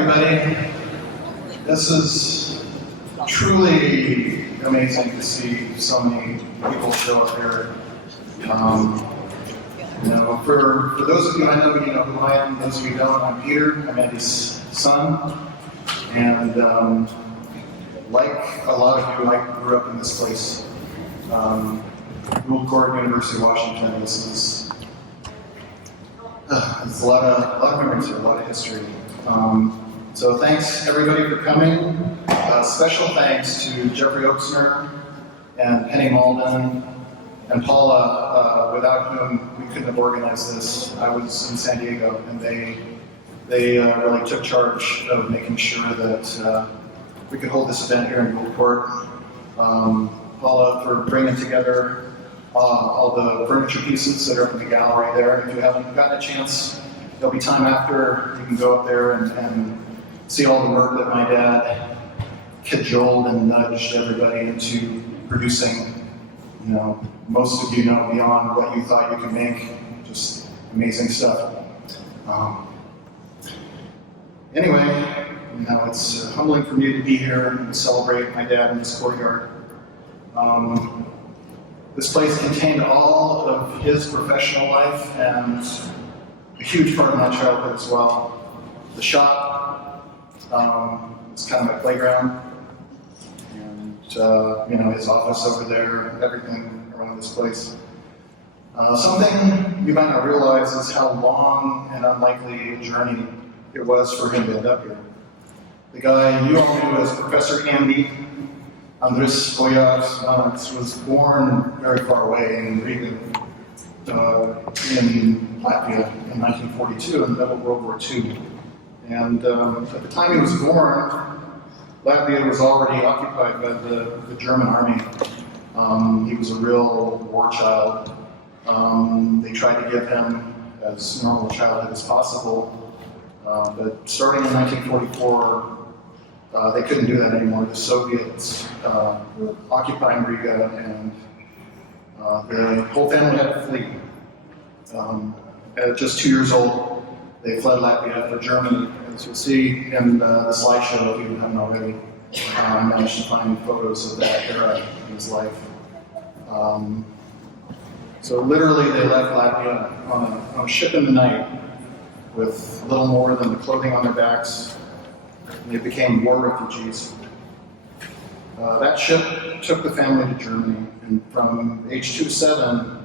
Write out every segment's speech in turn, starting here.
everybody. This is truly amazing to see so many people show up here. For those of you I know, you know who I am. Those of you who don't, I'm Peter. I'm Andy's son. And like a lot of you, I grew up in this place. Gould Court, University of Washington. This is it's a lot of memories here, a lot of history. So thanks everybody for coming. Special thanks to Jeffrey Ochsner and Penny Malden and Paula, without whom we couldn't have organized this. I was in San Diego, and they really took charge of making sure that we could hold this event here in Gould Court. Paula for bringing together all the furniture pieces that are in the gallery there. If you haven't gotten a chance, there'll be time after. You can go up there and see all the work that my dad cajoled and nudged everybody into producing. You know, most of you know beyond what you thought you could make. Just amazing stuff. Anyway, you know, it's humbling for me to be here and to celebrate my dad in this courtyard. This place contained all of his professional life and a huge part of my childhood as well. The shop was kind of my playground, and you know, his office over there, everything around this place. Something you might not realize is how long and unlikely a journey it was for him to end up here. The guy you all knew as Professor Andy Andris Vanags was born very far away in Riga, in Latvia in 1942 in the middle of World War II. And at the time he was born, Latvia was already occupied by the German army. He was a real war child. They tried to give him as normal a childhood as possible, but starting in 1944, they couldn't do that anymore. The Soviets were occupying Riga, and the whole family had to flee. At just 2 years old, they fled Latvia for Germany. As you'll see in the slideshow, if you haven't already, I managed to find photos of that era in his life. So literally, they left Latvia on a ship in the night with little more than the clothing on their backs. They became war refugees. That ship took the family to Germany, and from age 2 to 7,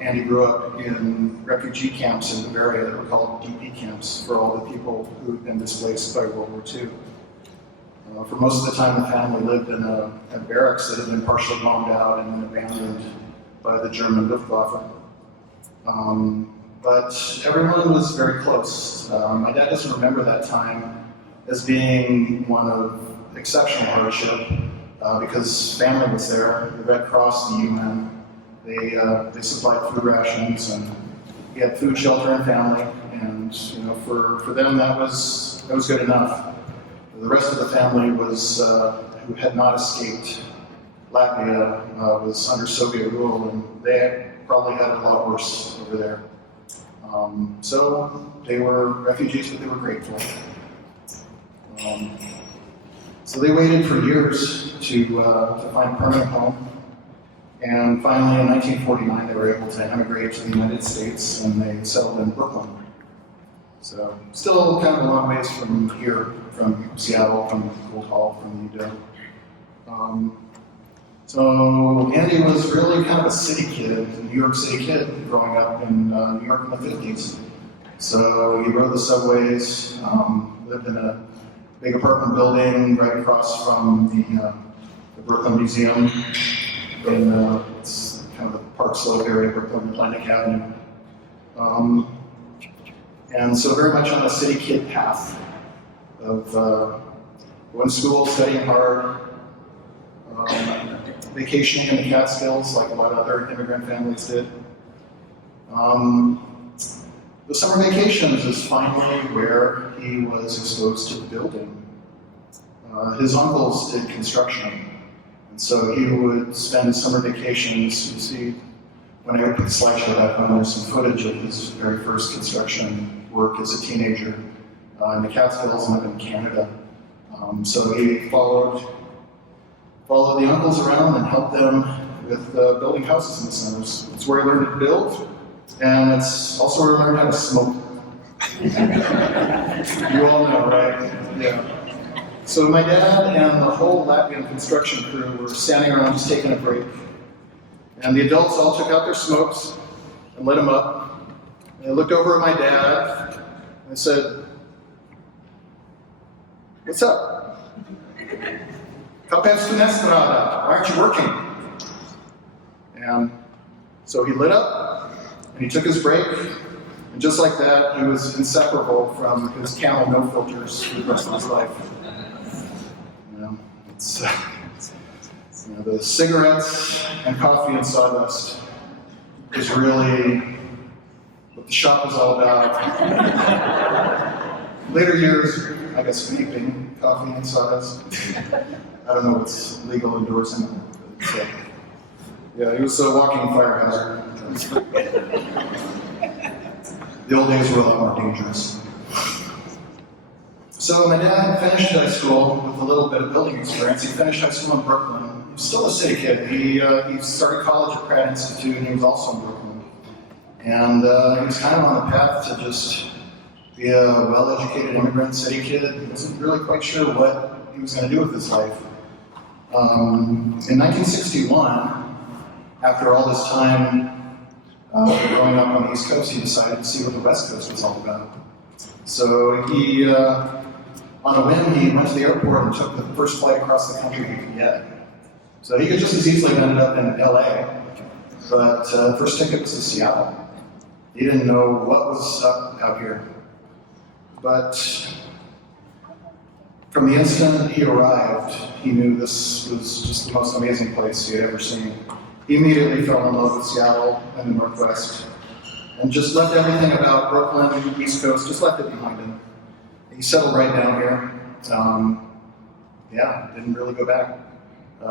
Andy grew up in refugee camps in Bavaria that were called DP camps for all the people who had been displaced by World War II. For most of the time, the family lived in a barracks that had been partially bombed out and then abandoned by the German Luftwaffe. But everyone was very close. My dad doesn't remember that time as being one of exceptional hardship because family was there, the Red Cross, the UN. They supplied food rations, and he had food, shelter, and family. And you know, for them, that was good enough. The rest of the family was who had not escaped Latvia was under Soviet rule, and they probably had it a lot worse over there. So they were refugees, but they were grateful. So they waited for years to find a permanent home. And finally, in 1949, they were able to emigrate to the United States, and they settled in Brooklyn. So still kind of a long ways from here, from Seattle, from Gould Hall, from the UW. So Andy was really kind of a city kid, a New York City kid, growing up in New York in the 50s. So he rode the subways, lived in a big apartment building right across from the Brooklyn Museum. It's kind of the Park Slope area, Brooklyn, Atlantic Avenue. And so very much on a city kid path of going to school, studying hard, vacationing in the Catskills like a lot of other immigrant families did. The summer vacations is finally where he was exposed to building. His uncles did construction. So he would spend his summer vacations. You see, when I opened the slideshow back on, there's some footage of his very first construction work as a teenager. in the Catskills and up in Canada. So he followed the uncles around and helped them with building houses in the summers. It's where he learned to build, and it's also where he learned how to smoke. You all know, right? Yeah. So my dad and the whole Latvian construction crew were standing around just taking a break. And the adults all took out their smokes and lit them up. And they looked over at my dad and said, "What's up? Kāpēc tu nestrādā? Why aren't you working?" And so he lit up and he took his break. And just like that, he was inseparable from his Camel no filters for the rest of his life. It's, the cigarettes and coffee and sawdust is really what the shop was all about. Later years, I guess vaping, coffee and sawdust. I don't know what's legal indoors anymore. But, yeah, he was a walking fire hazard. The old days were a lot more dangerous. So my dad finished high school with a little bit of building experience. He finished high school in Brooklyn. He was still a city kid. He started college at Pratt Institute, and he was also in Brooklyn. And he was kind of on the path to just be a well-educated immigrant city kid. He wasn't really quite sure what he was going to do with his life. In 1961, after all this time growing up on the East Coast, he decided to see what the West Coast was all about. So he, on a whim, he went to the airport and took the first flight across the country he could get. So he could just as easily have ended up in LA, but the first ticket was to Seattle. He didn't know what was up out here. But from the instant he arrived, he knew this was just the most amazing place he had ever seen. He immediately fell in love with Seattle and the Northwest, and just left everything about Brooklyn, the East Coast, just left it behind him. He settled right down here. Didn't really go back.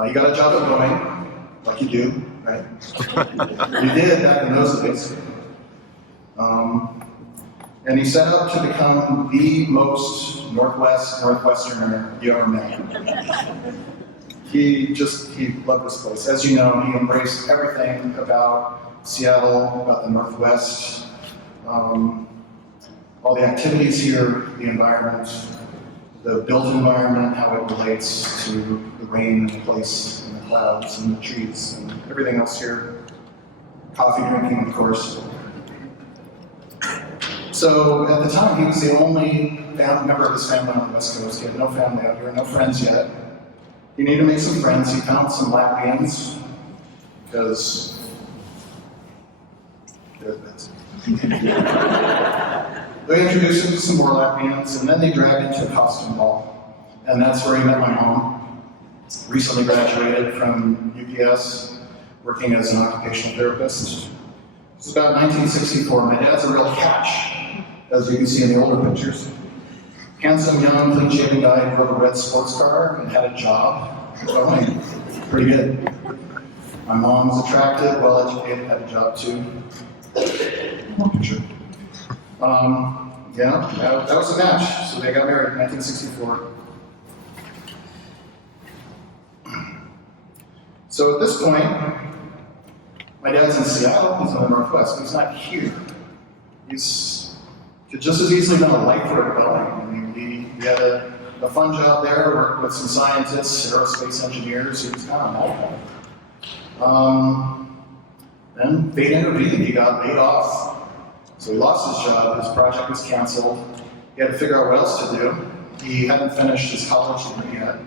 He got a job at Boeing, like you do, right? You did back in those days. And he set out to become the most Northwesterner you ever met. He loved this place. As you know, he embraced everything about Seattle, about the Northwest, all the activities here, the environment, the built environment, how it relates to the rain and the place and the clouds and the trees and everything else here. Coffee drinking, of course. So at the time, he was the only member of his family on the West Coast. He had no family out here, no friends yet. He needed to make some friends. He found some Latvians because they introduced him to some more Latvians, and then they dragged him to a costume ball. And that's where he met my mom. Recently graduated from UPS, working as an occupational therapist. It was about 1964. My dad's a real catch, as you can see in the older pictures. Handsome, young, clean-shaven guy who drove a red sports car and had a job. Pretty good. My mom was attractive, well-educated, had a job too. One picture. That was a match. So they got married in 1964. So at this point, my dad's in Seattle, he's in the Northwest, but he's not here. He's could just as easily been a lifer at Boeing. I mean, he had a fun job there, worked with some scientists, aerospace engineers, he was kind of all. Then fate intervened, he got laid off. So he lost his job, his project was canceled. He had to figure out what else to do. He hadn't finished his college degree yet,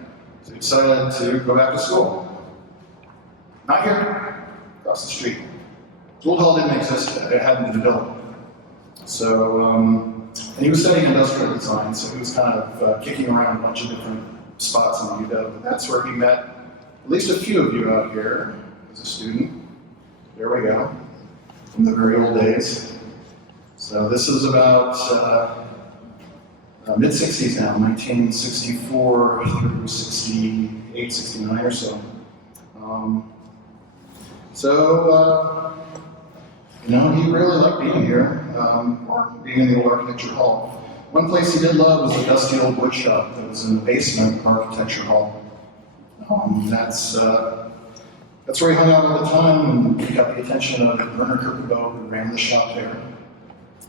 so he decided to go back to school. Not here, across the street. Gould Hall didn't exist yet, it hadn't been built. So, and he was studying industrial design, so he was kind of kicking around a bunch of different spots in the UW. And that's where he met at least a few of you out here as a student. There we go, from the very old days. So this is about mid-60s now, 1964 through 68, 69 or so. He really liked being here, or being in the old architecture hall. One place he did love was the dusty old wood shop that was in the basement of Architecture Hall. That's where he hung out all the time and he got the attention of Werner Kelbaugh, who ran the shop there.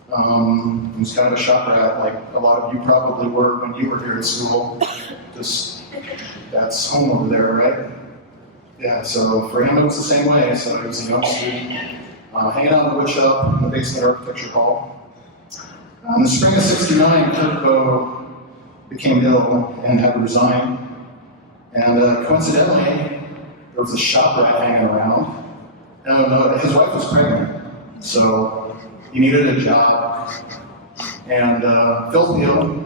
He was kind of a shop rat, like a lot of you probably were when you were here at school. That's home over there, right? Yeah, so for him it was the same way. So he was a young student, hanging out in the wood shop in the basement of Architecture Hall. In the spring of '69, Kelbaugh became ill and had to resign. And coincidentally, there was a shop rat hanging around. No, his wife was pregnant, so he needed a job. And Phil Neal,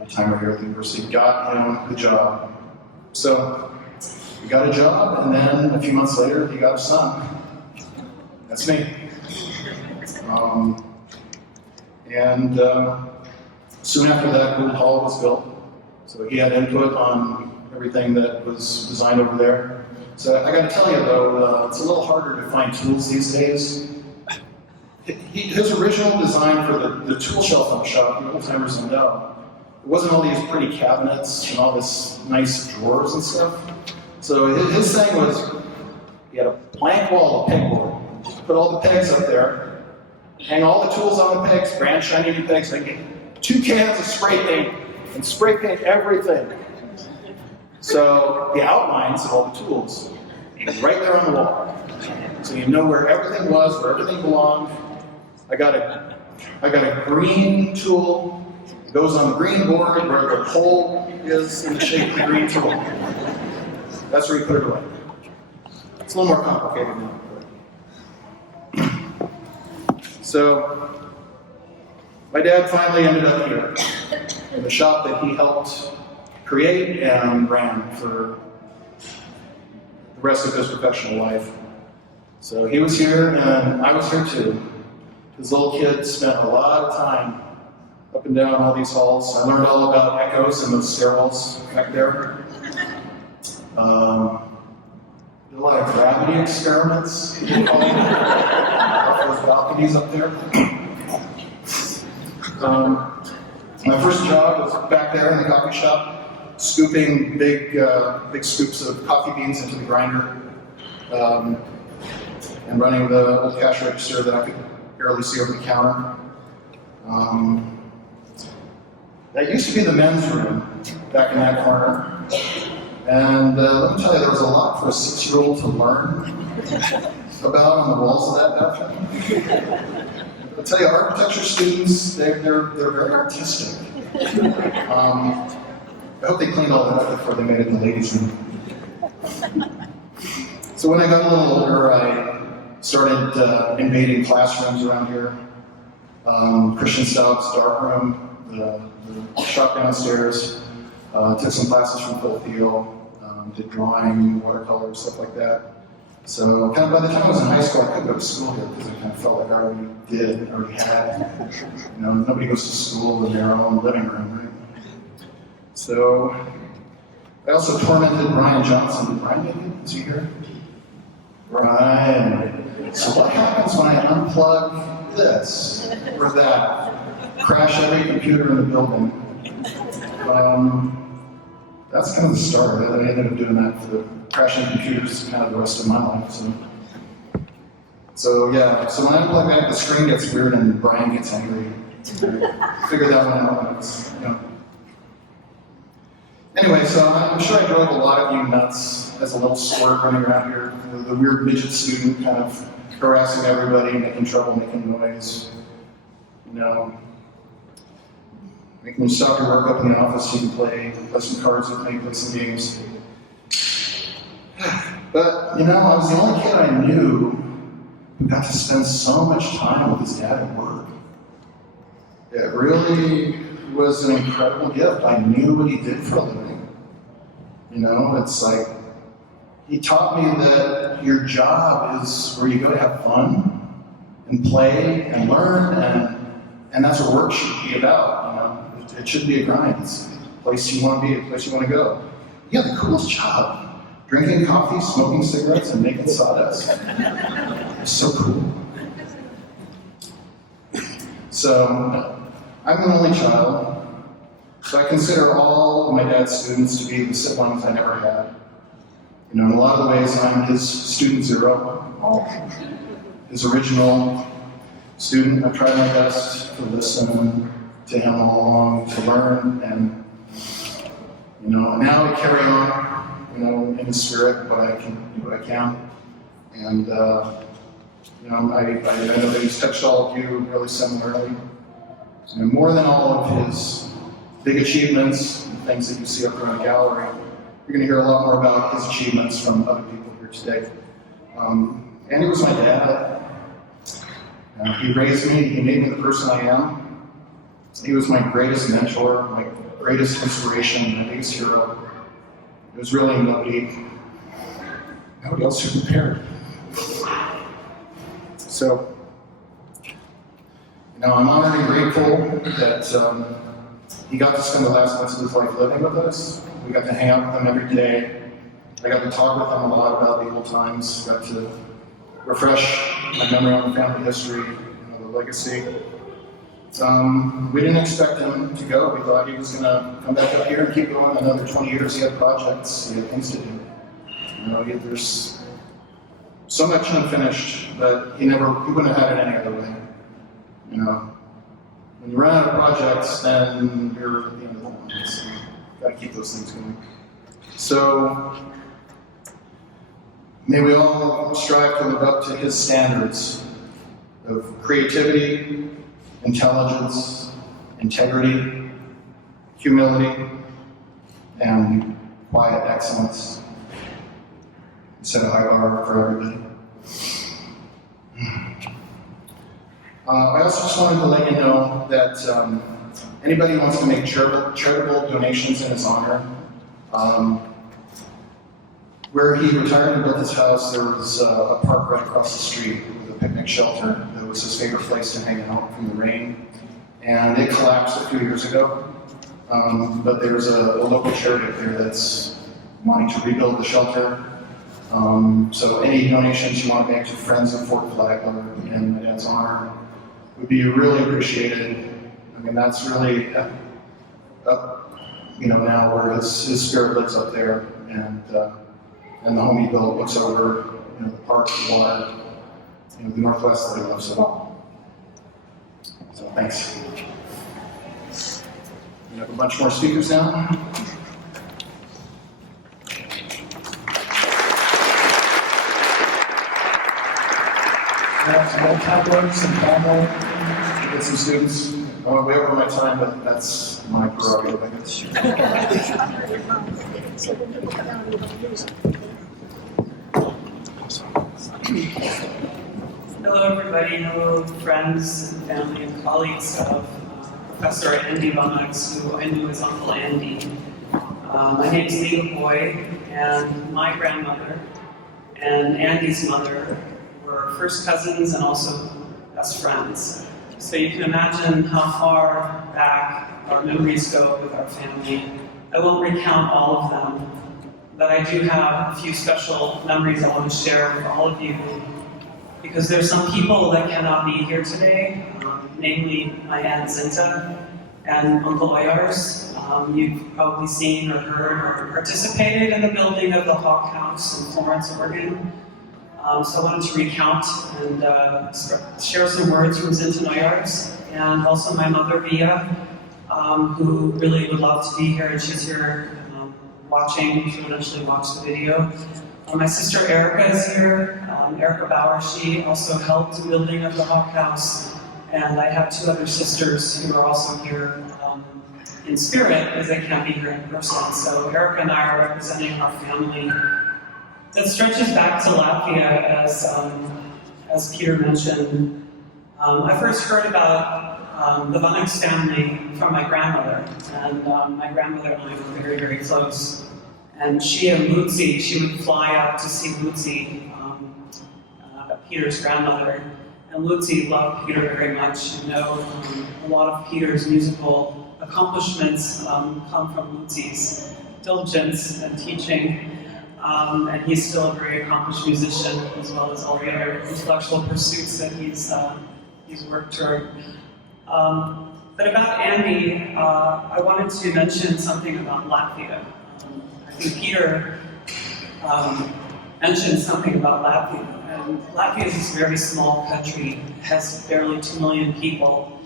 at the time we were here at the university, got him the job. So he got a job, and then a few months later, he got a son. That's me. Soon after that, Gould Hall was built. So he had input on everything that was designed over there. So I got to tell you though, it's a little harder to find tools these days. His original design for the tool shelf in the shop, the old timers know, it wasn't all these pretty cabinets and all this nice drawers and stuff. So his thing was, he had a blank wall of pegboard. Just put all the pegs up there, hang all the tools on the pegs, brand shiny new pegs, and get 2 cans of spray paint and spray paint everything. So the outlines of all the tools is right there on the wall. So you know where everything was, where everything belonged. I got a green tool. It goes on the green board where the hole is in the shape of the green tool. That's where you put it away. It's a little more complicated now. So my dad finally ended up here in the shop that he helped create and ran for the rest of his professional life. So he was here and I was here too. His little kid spent a lot of time up and down all these halls. I learned all about echoes in those stairwells back there. Did a lot of gravity experiments off those balconies up there. My first job was back there in the coffee shop, scooping big scoops of coffee beans into the grinder, and running the old cash register that I could barely see over the counter. That used to be the men's room back in that corner. And let me tell you, there was a lot for a 6-year-old to learn about on the walls of that bathroom. I'll tell you, architecture students, they're very artistic. I hope they cleaned all that up before they made it in the ladies' room. So when I got a little older, I started invading classrooms around here. Christian Staub's dark room, the shop downstairs. Took some classes from Phil Thiel, did drawing, watercolor, stuff like that. So kind of by the time I was in high school, I couldn't go to school here because I kind of felt like I already had. You know, nobody goes to school in their own living room, right? So I also tormented Brian Johnson. Brian, is he here? Brian. So what happens when I unplug this or that? Crash every computer in the building. That's kind of the start. I ended up doing that for crashing computers kind of the rest of my life. So yeah, so when I unplug that, the screen gets weird and Brian gets angry. Figure that one out. You know. Anyway, so I'm sure I drove a lot of you nuts as a little squirt running around here, the weird midget student kind of harassing everybody, making trouble, making noise. You know, when you stop your work up in the office, you can play some cards with me, play some games. But, you know, I was the only kid I knew who got to spend so much time with his dad at work. It really was an incredible gift. I knew what he did for a living. You know, it's like, he taught me that your job is where you go to have fun and play and learn, and that's what work should be about, you know. It shouldn't be a grind. It's a place you want to be, a place you want to go. You got the coolest job. Drinking coffee, smoking cigarettes, and making sawdust. It's so cool. So, I'm an only child, so I consider all of my dad's students to be the siblings I never had. You know, in a lot of ways, I'm his student zero, his original student. I tried my best to listen to him all along, to learn, and now I carry on, in his spirit, what I can. And I know that he's touched all of you really similarly. And more than all of his big achievements and things that you see up there in the gallery, you're going to hear a lot more about his achievements from other people here today. Andy was my dad. He raised me, he made me the person I am. He was my greatest mentor, my greatest inspiration, my biggest hero. There was really nobody else who compared. So, I'm honored and grateful that he got to spend the last months of his life living with us. We got to hang out with him every day. I got to talk with him a lot about the old times, got to refresh my memory on the family history, the legacy. We didn't expect him to go. We thought he was going to come back up here and keep going another 20 years. He had projects, he had things to do. There's so much unfinished, but he wouldn't have had it any other way. When you run out of projects, then you're at the end of the line. So you've got to keep those things going. So may we all strive to live up to his standards of creativity, intelligence, integrity, humility, and quiet excellence. Set a high bar for everybody. I also just wanted to let you know that anybody who wants to make charitable donations in his honor, where he retired and built his house, there was a park right across the street with a picnic shelter that was his favorite place to hang out from the rain. And it collapsed a few years ago, but there's a local charity up there that's wanting to rebuild the shelter. So any donations you want to make to Friends of Fort Flagler in my dad's honor would be really appreciated. That's really up, now where his spirit lives up there, and the home he built looks over, the park, the water, the Northwest that he loves so well. So thanks. We have a bunch more speakers now. Some tablets and panel to get some students. I went way over my time, but that's my prerogative, I guess. Hello, everybody. Hello, friends, and family, and colleagues of Professor Andy Vanags, who I knew as Uncle Andy. My name is Līga, and my grandmother and Andy's mother were first cousins and also best friends. So you can imagine how far back our memories go with our family. I won't recount all of them, but I do have a few special memories I want to share with all of you, because there's some people that cannot be here today, namely my Aunt Zinta and Uncle Oyars. You've probably seen or heard or participated in the building of the Hawk House in Florence, Oregon. So I wanted to recount and share some words from Zinta Oyars, and also my mother, Via, who really would love to be here, and she's here watching. She'll eventually watch the video. My sister Erica is here. Erica Bauer, she also helped the building of the Hawk House, and I have two other sisters who are also here in spirit, because they can't be here in person. So Erica and I are representing our family that stretches back to Latvia, as Peter mentioned. I first heard about the Vanags family from my grandmother, and my grandmother and I were very, very close. And she and Lucy, she would fly out to see Lucy, Peter's grandmother. And Lucy loved Peter very much. A lot of Peter's musical accomplishments come from Lucy's diligence and teaching. And he's still a very accomplished musician, as well as all the other intellectual pursuits that he's worked toward. But about Andy, I wanted to mention something about Latvia. I think Peter mentioned something about Latvia. And Latvia is this very small country, it has barely 2 million people.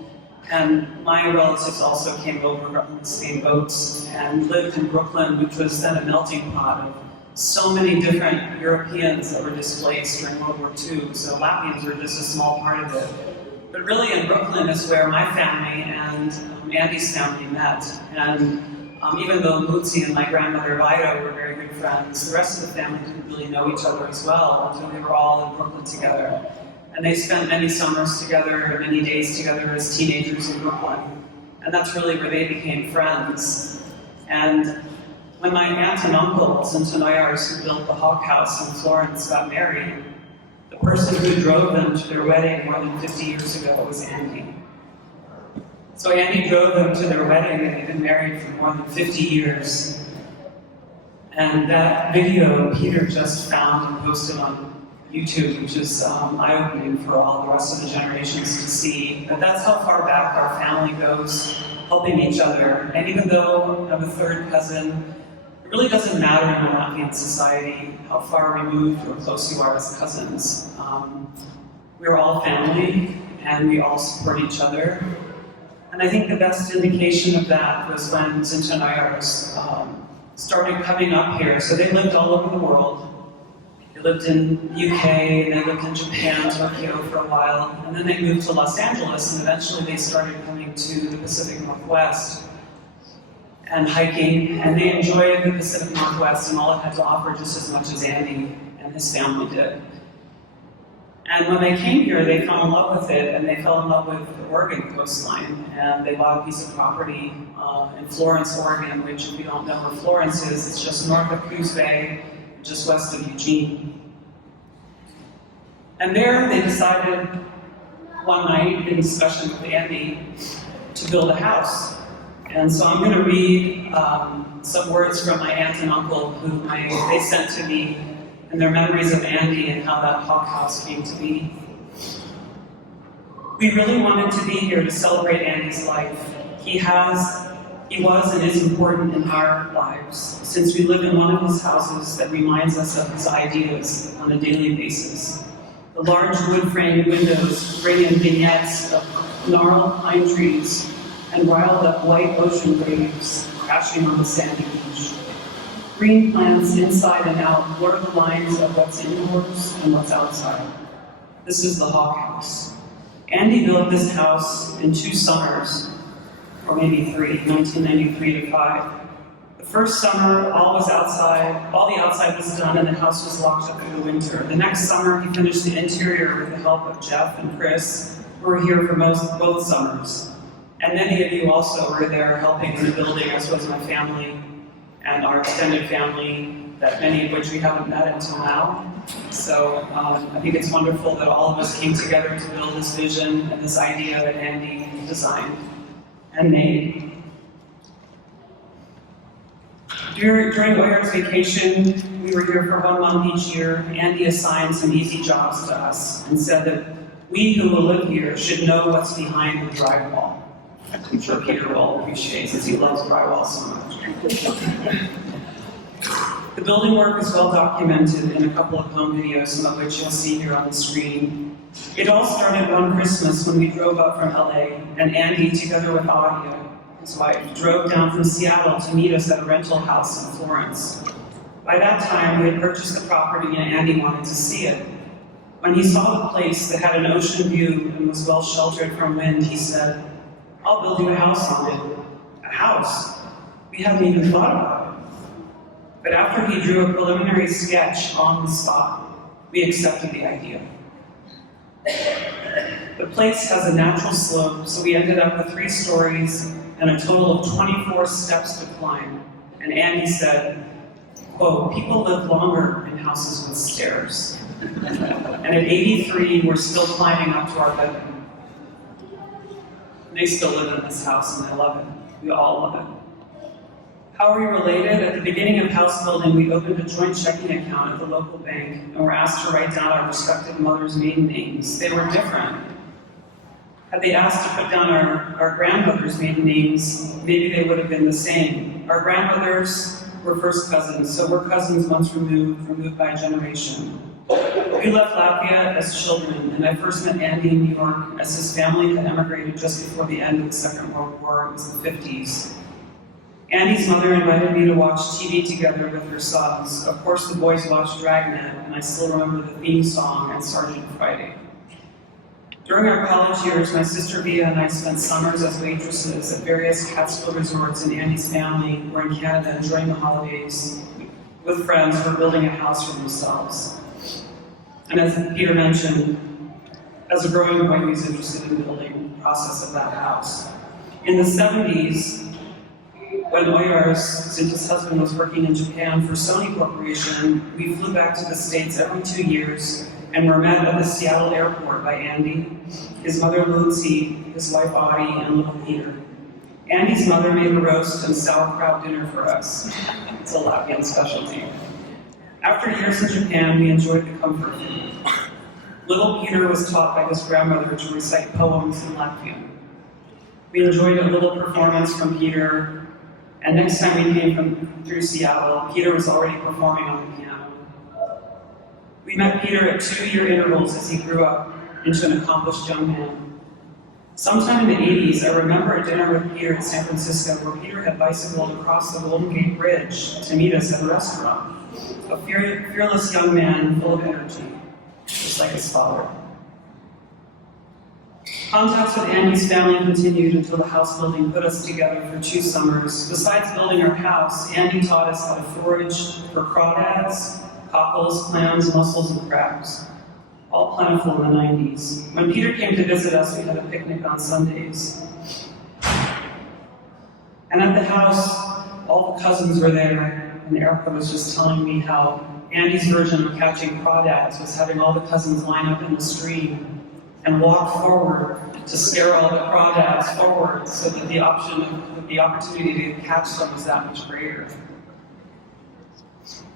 And my relatives also came over on the same boats and lived in Brooklyn, which was then a melting pot of so many different Europeans that were displaced during World War II. So Latvians were just a small part of it. But really in Brooklyn is where my family and Andy's family met. And even though Mutsi and my grandmother Vida were very good friends, the rest of the family didn't really know each other as well until they were all in Brooklyn together. And they spent many summers together, many days together as teenagers in Brooklyn. And that's really where they became friends. And when my aunt and uncle, Centenarians, who built the Hawk House in Florence, got married, the person who drove them to their wedding more than 50 years ago was Andy. So Andy drove them to their wedding, and they've been married for more than 50 years. And that video Peter just found and posted on YouTube, which is eye-opening for all the rest of the generations to see. But that's how far back our family goes, helping each other. And even though I'm a third cousin, it really doesn't matter in a Latvian society how far removed or close you are as cousins. We're all family, and we all support each other. And I think the best indication of that was when Centenarians started coming up here. So they lived all over the world. They lived in UK, and they lived in Japan, Tokyo for a while, and then they moved to Los Angeles, and eventually they started coming to the Pacific Northwest and hiking, and they enjoyed the Pacific Northwest and all it had to offer just as much as Andy and his family did. And when they came here, they fell in love with it, and they fell in love with the Oregon coastline, and they bought a piece of property in Florence, Oregon, which, if you don't know where Florence is, it's just north of Coos Bay, just west of Eugene. And there they decided one night in discussion with Andy to build a house. And so I'm going to read some words from my aunt and uncle who they sent to me and their memories of Andy and how that Hawk House came to be. We really wanted to be here to celebrate Andy's life. He was and is important in our lives, since we live in one of his houses that reminds us of his ideas on a daily basis. The large wood-framed windows bring in vignettes of gnarled pine trees and riled-up white ocean waves crashing on the sandy beach. Green plants inside and out blur the lines of what's indoors and what's outside. This is the Hawk House. Andy built this house in 2 summers, or maybe 3, 1993 to 5. The first summer, all the outside was done and the house was locked up for the winter. The next summer, he finished the interior with the help of Jeff and Chris, who were here for both summers. And many of you also were there helping in the building, as was my family and our extended family, that many of which we haven't met until now. So I think it's wonderful that all of us came together to build this vision and this idea that Andy designed and made. During Oyer's vacation, we were here for 1 month each year. Andy assigned some easy jobs to us and said that we who will live here should know what's behind the drywall. I'm sure Peter will appreciate, since he loves drywall so much. The building work is well documented in a couple of home videos, some of which you'll see here on the screen. It all started one Christmas when we drove up from LA, and Andy, together with Audia, his wife, drove down from Seattle to meet us at a rental house in Florence. By that time, we had purchased the property and Andy wanted to see it. When he saw the place that had an ocean view and was well sheltered from wind, he said, "I'll build you a house on it." A house? We hadn't even thought about it. But after he drew a preliminary sketch on the spot, we accepted the idea. The place has a natural slope, so we ended up with 3 stories and a total of 24 steps to climb. And Andy said, quote, "People live longer in houses with stairs." And at 83, we're still climbing up to our bedroom. They still live in this house and they love it. We all love it. How are we related? At the beginning of house building, we opened a joint checking account at the local bank and were asked to write down our respective mothers' maiden names. They were different. Had they asked to put down our grandmothers' maiden names, maybe they would have been the same. Our grandmothers were first cousins, so we're cousins once removed by a generation. We left Latvia as children, and I first met Andy in New York as his family had emigrated just before the end of the Second World War. It was the 50s. Andy's mother invited me to watch TV together with her sons. Of course, the boys watched Dragnet, and I still remember the theme song and Sergeant Friday. During our college years, my sister Via and I spent summers as waitresses at various Catskill resorts, and Andy's family were in Canada enjoying the holidays with friends who were building a house for themselves. And as Peter mentioned, as a growing boy, he was interested in building the process of that house. In the 70s, when Oyars, Zinta's husband, was working in Japan for Sony Corporation, we flew back to the States every 2 years and were met at the Seattle airport by Andy, his mother Lucy, his wife Audie, and little Peter. Andy's mother made a roast and sauerkraut dinner for us. It's a Latvian specialty. After years in Japan, we enjoyed the comfort food. Little Peter was taught by his grandmother to recite poems in Latvian. We enjoyed a little performance from Peter, and next time we came through Seattle, Peter was already performing on the piano. We met Peter at 2-year intervals as he grew up into an accomplished young man. Sometime in the 80s, I remember a dinner with Peter in San Francisco where Peter had bicycled across the Golden Gate Bridge to meet us at a restaurant. A fearless young man full of energy, just like his father. Contacts with Andy's family continued until the house building put us together for 2 summers. Besides building our house, Andy taught us how to forage for crawdads, cockles, clams, mussels, and crabs, all plentiful in the 90s. When Peter came to visit us, we had a picnic on Sundays. And at the house, all the cousins were there, and Erica was just telling me how Andy's version of catching crawdads was having all the cousins line up in the stream and walk forward to scare all the crawdads forward so that the opportunity to catch them was that much greater.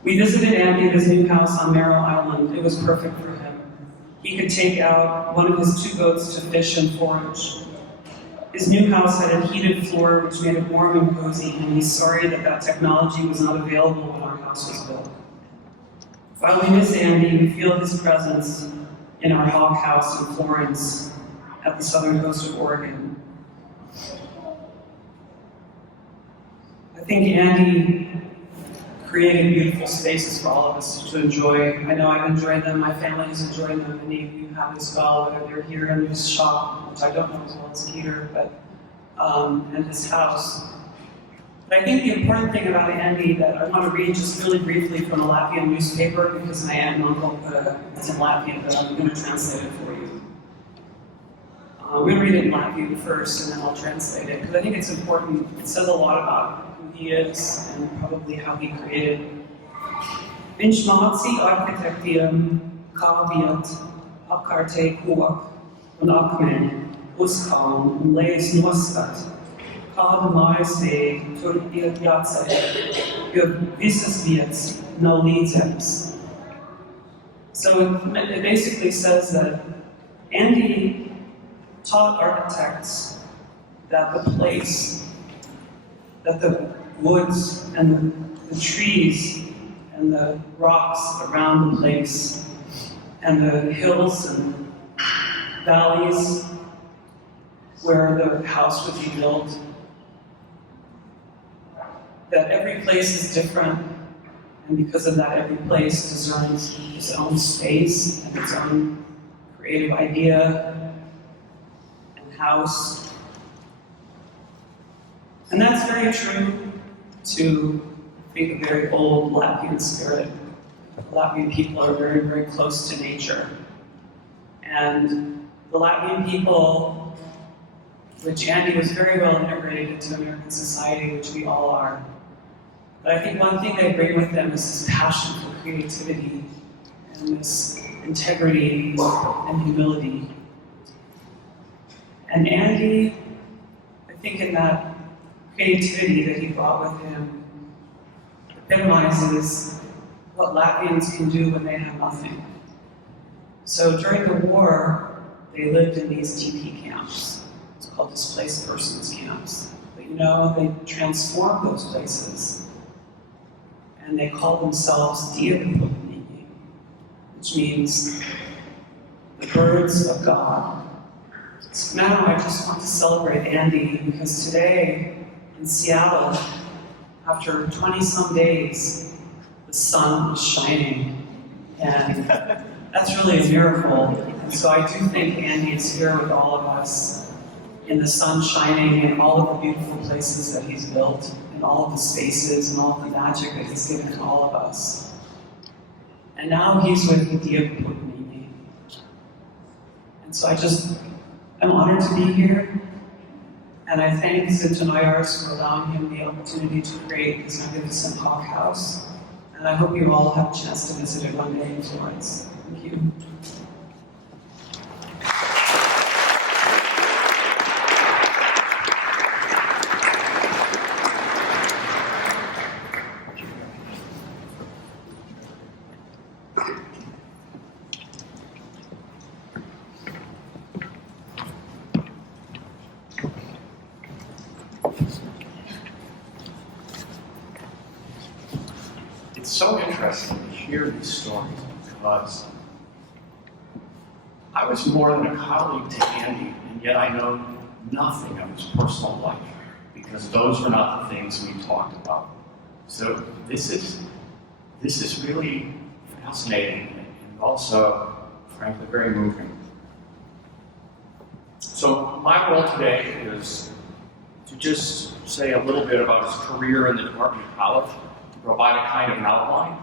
We visited Andy at his new house on Merrill Island. It was perfect for him. He could take out one of his 2 boats to fish and forage. His new house had a heated floor which made it warm and cozy, and he's sorry that technology was not available when our house was built. While we miss Andy, we feel his presence in our hog house in Florence at the southern coast of Oregon. I think Andy created beautiful spaces for all of us to enjoy. I know I've enjoyed them, my family has enjoyed them, many of you have as well, whether they're here in his shop, which I don't know as well as Peter, but and his house. But I think the important thing about Andy that I want to read just really briefly from a Latvian newspaper, because my aunt and uncle it's in Latvian, but I'm going to translate it for you. I'm going to read it in Latvian first, and then I'll translate it, because I think it's important. It says a lot about who he is, and probably how he created. Viņš mācīja arhitektiem, kā viet apkārtēji koku un akmeni, uzkalnu un lejas noskat. Kādu mājas veidu tur ir jāceļ, jo visas vietas nav līdzekas. So it basically says that Andy taught architects that the place, that the woods and the trees and the rocks around the place and the hills and valleys where the house would be built, that every place is different, and because of that, every place deserves its own space and its own creative idea and house. And that's very true to, I think, a very old Latvian spirit. Latvian people are very, very close to nature. And the Latvian people, which Andy was very well integrated into American society, which we all are. But I think one thing they bring with them is this passion for creativity and this integrity and humility. And Andy, I think in that creativity that he brought with him, epitomizes what Latvians can do when they have nothing. So during the war, they lived in these DP camps. It's called displaced persons camps. But you know, they transformed those places, and they call themselves Diabloini, which means the birds of God. So now I just want to celebrate Andy, because today in Seattle, after 20-some days, the sun is shining, and that's really a miracle. And so I do think Andy is here with all of us in the sun shining and all of the beautiful places that he's built, and all of the spaces and all of the magic that he's given to all of us. And now he's with Diabloini. And so I'm honored to be here. And I thank Zitanoyars for allowing him the opportunity to create this magnificent hawk house. And I hope you all have a chance to visit it one day in Florence. Thank you. It's so interesting to hear these stories because I was more than a colleague to Andy, and yet I know nothing of his personal life because those were not the things we talked about. So this is really fascinating and also, frankly, very moving. So my role today is to just say a little bit about his career in the Department of College, to provide a kind of an outline.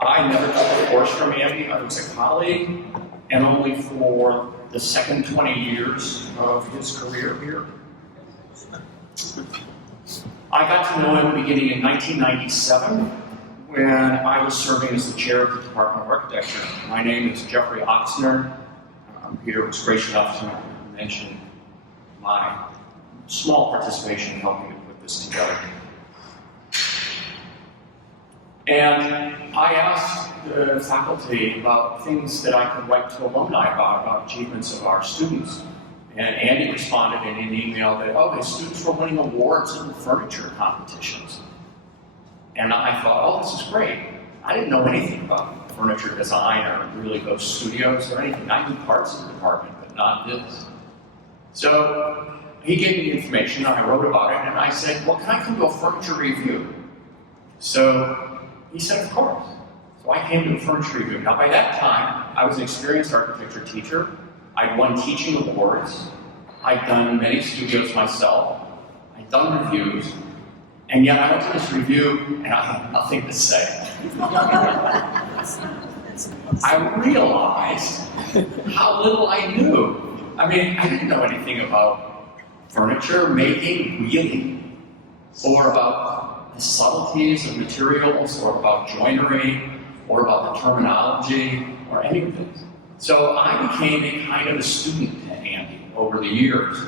I never took a course from Andy. I was a colleague, and only for the second 20 years of his career here. I got to know him beginning in 1997, when I was serving as the chair of the Department of Architecture. My name is Jeffrey Ochsner. Peter was gracious enough to mention my small participation in helping to put this together. And I asked the faculty about things that I could write to alumni about achievements of our students. And Andy responded in an email that, the students were winning awards in the furniture competitions. And I thought, this is great. I didn't know anything about furniture design or really those studios or anything. I knew parts of the department, but not this. So he gave me the information, and I wrote about it, and I said, well, can I come to a furniture review? So he said, of course. So I came to a furniture review. Now, by that time, I was an experienced architecture teacher. I'd won teaching awards. I'd done many studios myself. I'd done reviews. And yet I went to this review, and I had nothing to say. I realized how little I knew. I mean, I didn't know anything about furniture making, really, or about the subtleties of materials, or about joinery, or about the terminology, or any of this. So I became a kind of a student to Andy over the years.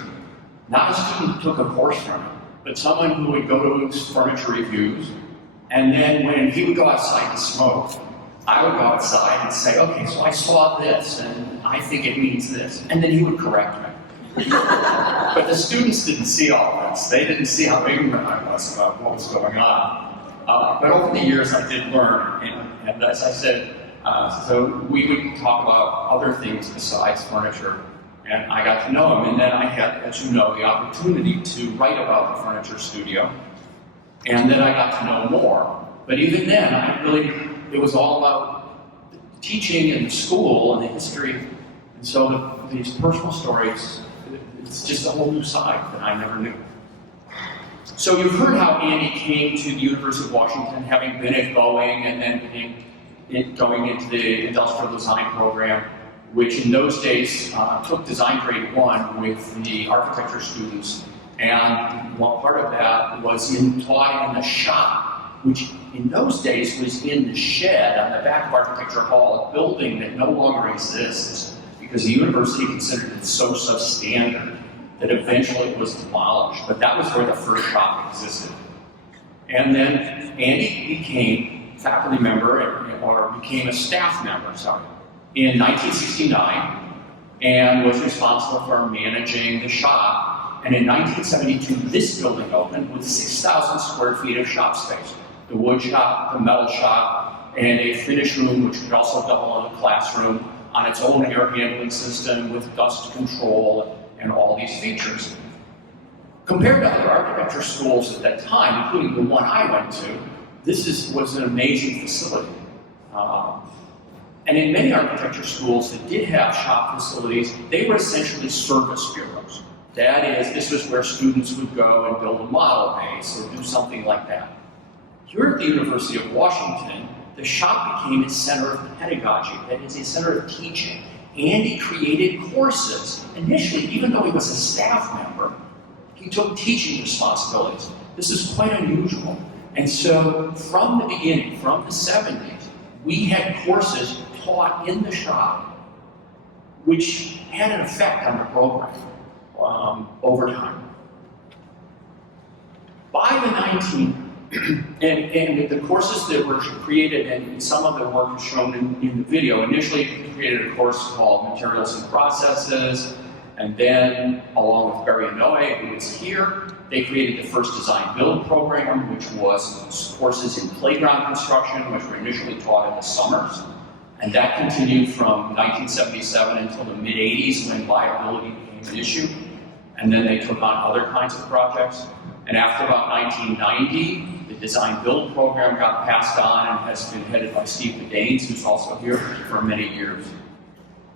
Not a student who took a course from him, but someone who would go to his furniture reviews, and then when he would go outside to smoke, I would go outside and say, okay, so I saw this, and I think it means this, and then he would correct me. But the students didn't see all this. They didn't see how ignorant I was about what was going on. But over the years, I did learn, and as I said, so we would talk about other things besides furniture, and I got to know him, and then I had, as you know, the opportunity to write about the furniture studio, and then I got to know more. But even then, it was all about teaching and the school and the history, and so these personal stories, it's just a whole new side that I never knew. So you've heard how Andy came to the University of Washington, having been at Boeing and then going into the industrial design program, which in those days took design grade 1 with the architecture students. And one part of that was taught in the shop, which in those days was in the shed on the back of Architecture Hall, a building that no longer exists because the university considered it so substandard that eventually it was demolished. But that was where the first shop existed. And then Andy became a faculty member, or became a staff member, in 1969, and was responsible for managing the shop. And in 1972, this building opened with 6,000 square feet of shop space. The wood shop, the metal shop, and a finish room, which could also double as a classroom, on its own air handling system with dust control and all these features. Compared to other architecture schools at that time, including the one I went to, this was an amazing facility. And in many architecture schools that did have shop facilities, they were essentially service bureaus. That is, this was where students would go and build a model base or do something like that. Here at the University of Washington, the shop became a center of pedagogy, that is, a center of teaching. And he created courses. Initially, even though he was a staff member, he took teaching responsibilities. This is quite unusual. And so, from the beginning, from the 70s, we had courses taught in the shop, which had an effect on the program over time. By the and the courses that were created, and some of the work is shown in the video, initially we created a course called Materials and Processes, and then, along with Barry Noe, who is here, they created the first design build program, which was courses in playground construction, which were initially taught in the summers. And that continued from 1977 until the mid-80s, when liability became an issue. And then they took on other kinds of projects. And after about 1990, the design build program got passed on and has been headed by Steve Daines, who's also here, for many years.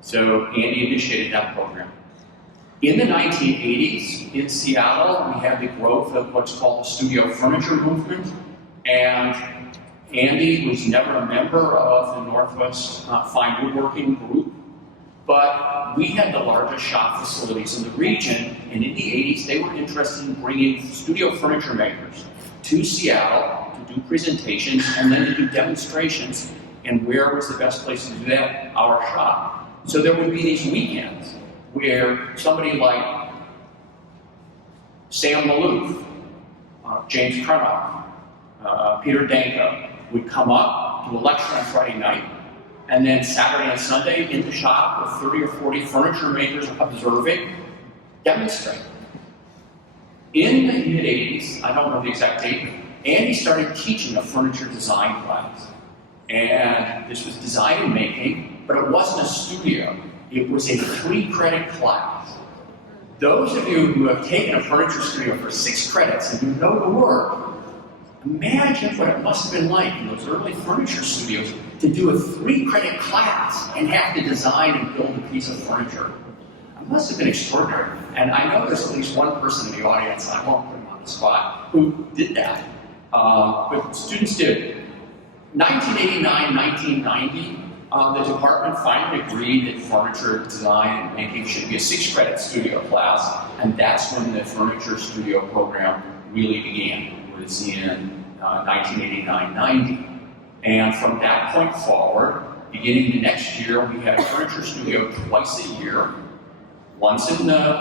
So Andy initiated that program. In the 1980s, in Seattle, we had the growth of what's called the studio furniture movement, and Andy was never a member of the Northwest Fine Woodworking Group, but we had the largest shop facilities in the region, and in the 80s, they were interested in bringing studio furniture makers to Seattle to do presentations and then to do demonstrations, and where was the best place to do that? Our shop. So there would be these weekends where somebody like Sam Maloof, James Krenoff, Peter Danko would come up, do a lecture on Friday night, and then Saturday and Sunday in the shop with 30 or 40 furniture makers observing, demonstrate. In the mid-80s, I don't know the exact date, Andy started teaching a furniture design class. And this was design and making, but it wasn't a studio. It was a 3-credit class. Those of you who have taken a furniture studio for 6 credits and you know the work, imagine what it must have been like in those early furniture studios to do a 3-credit class and have to design and build a piece of furniture. It must have been extraordinary. And I know there's at least one person in the audience, I won't put him on the spot, who did that. But students did. 1989, 1990, the department finally agreed that furniture design and making should be a 6-credit studio class, and that's when the furniture studio program really began. It was in 1989-90. And from that point forward, beginning the next year, we had a furniture studio twice a year, once in the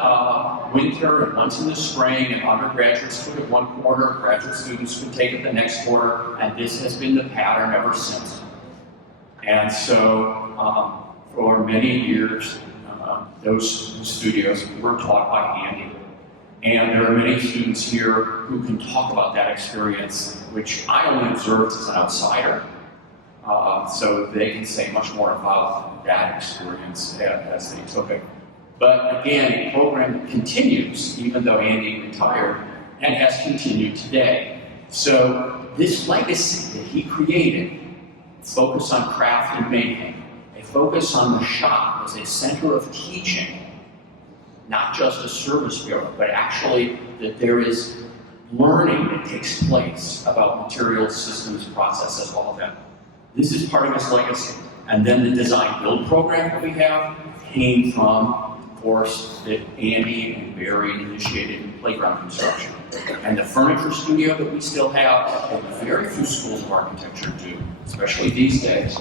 winter and once in the spring, and undergraduates took it one quarter, graduate students could take it the next quarter, and this has been the pattern ever since. And so, for many years, those studios were taught by Andy. And there are many students here who can talk about that experience, which I only observed as an outsider. So they can say much more about that experience as they took it. But again, the program continues, even though Andy retired, and has continued today. So this legacy that he created, focus on craft and making, a focus on the shop as a center of teaching, not just a service bureau, but actually that there is learning that takes place about materials, systems, processes, all of that. This is part of his legacy. And then the design build program that we have came from, of course, that Andy and Barry initiated in playground construction. And the furniture studio that we still have, and very few schools of architecture do, especially these days.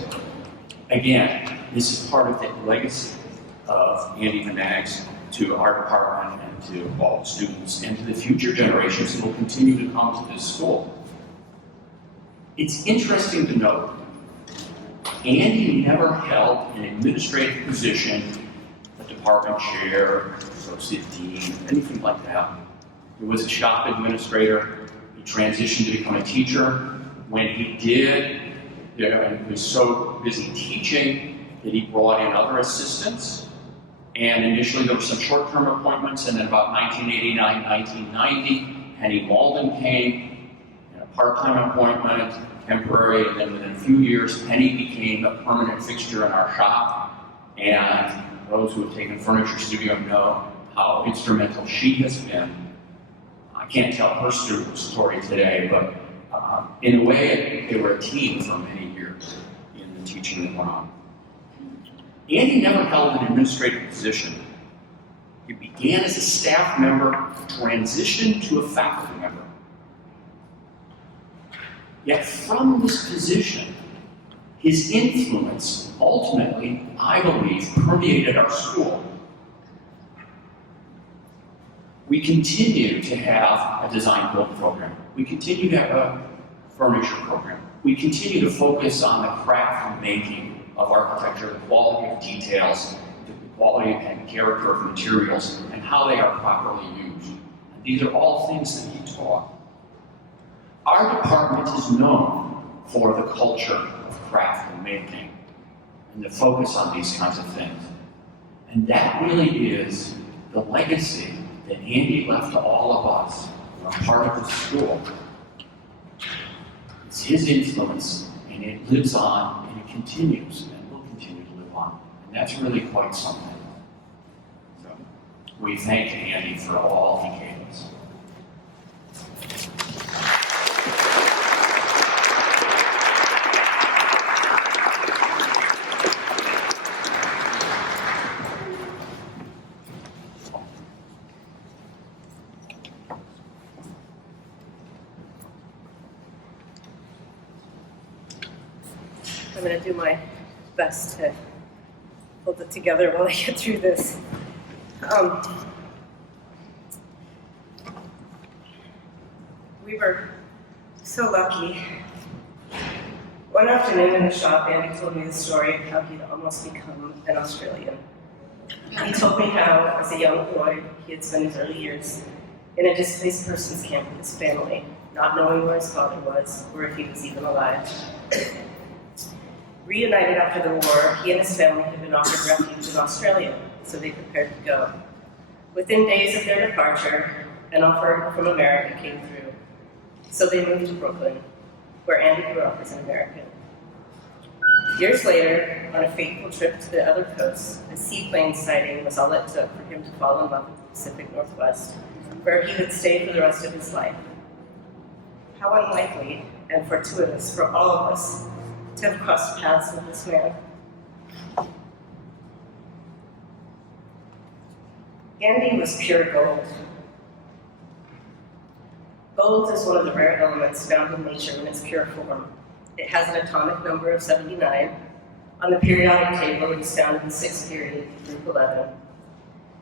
Again, this is part of the legacy of Andy Vanags to our department and to all the students and to the future generations that will continue to come to this school. It's interesting to note, Andy never held an administrative position at department chair, associate dean, anything like that. He was a shop administrator. He transitioned to become a teacher. When he did, he was so busy teaching that he brought in other assistants. And initially there were some short-term appointments, and then about 1989, 1990, Penny Malden came, a part-time appointment, temporary, and then within a few years, Penny became a permanent fixture in our shop. And those who have taken Furniture Studio know how instrumental she has been. I can't tell her story today, but in a way, they were a team for many years in the teaching that went on. Andy never held an administrative position. He began as a staff member, transitioned to a faculty member. Yet from this position, his influence ultimately, I believe, permeated our school. We continue to have a design build program. We continue to have a furniture program. We continue to focus on the craft and making of architecture, the quality of details, the quality and character of materials, and how they are properly used. And these are all things that he taught. Our department is known for the culture of craft and making, and the focus on these kinds of things. And that really is the legacy that Andy left to all of us who are part of the school. It's his influence, and it lives on, and it continues, and will continue to live on. And that's really quite something. So we thank Andy for all he gave us. I'm going to do my best to hold it together while I get through this. We were so lucky. One afternoon in the shop, Andy told me the story of how he'd almost become an Australian. He told me how, as a young boy, he had spent his early years in a displaced persons camp with his family, not knowing where his father was or if he was even alive. Reunited after the war, he and his family had been offered refuge in Australia, so they prepared to go. Within days of their departure, an offer from America came through, so they moved to Brooklyn, where Andy grew up as an American. Years later, on a fateful trip to the other coast, a seaplane sighting was all it took for him to fall in love with the Pacific Northwest, where he would stay for the rest of his life. How unlikely and fortuitous for all of us to have crossed paths with this man. Andy was pure gold. Gold is one of the rare elements found in nature in its pure form. It has an atomic number of 79. On the periodic table, it is found in the 6th period, group 11.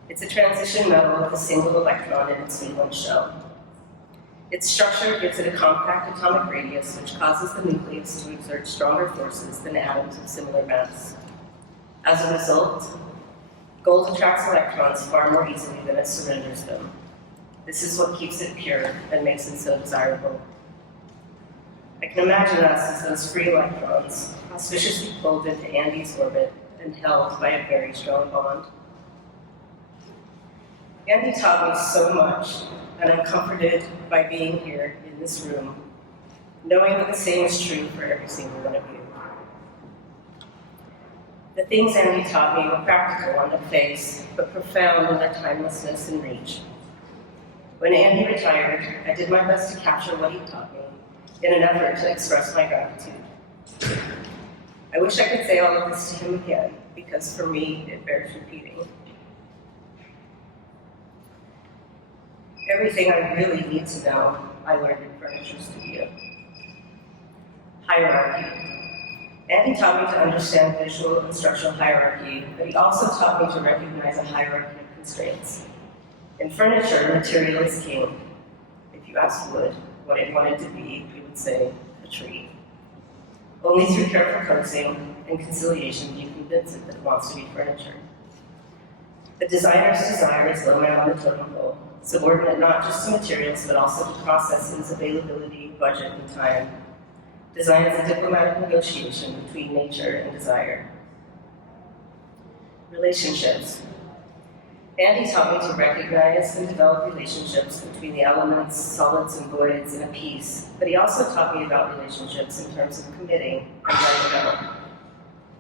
It's a transition metal with a single electron in its valence shell. Its structure gives it a compact atomic radius, which causes the nucleus to exert stronger forces than atoms of similar mass. As a result, gold attracts electrons far more easily than it surrenders them. This is what keeps it pure and makes it so desirable. I can imagine us as those free electrons, auspiciously pulled into Andy's orbit and held by a very strong bond. Andy taught me so much, and I'm comforted by being here in this room, knowing that the same is true for every single one of you. The things Andy taught me were practical on the face, but profound in their timelessness and reach. When Andy retired, I did my best to capture what he taught me in an effort to express my gratitude. I wish I could say all of this to him again, because for me, it bears repeating. Everything I really need to know, I learned in Furniture Studio. Hierarchy. Andy taught me to understand visual and structural hierarchy, but he also taught me to recognize a hierarchy of constraints. In furniture, material is king. If you asked wood what it wanted to be, you would say a tree. Only through careful coaxing and conciliation do you convince it that it wants to be furniture. The designer's desire is low man on the totem pole, subordinate not just to materials, but also to processes, availability, budget, and time. Design is a diplomatic negotiation between nature and desire. Relationships. Andy taught me to recognize and develop relationships between the elements, solids and voids in a piece, but he also taught me about relationships in terms of committing and letting go.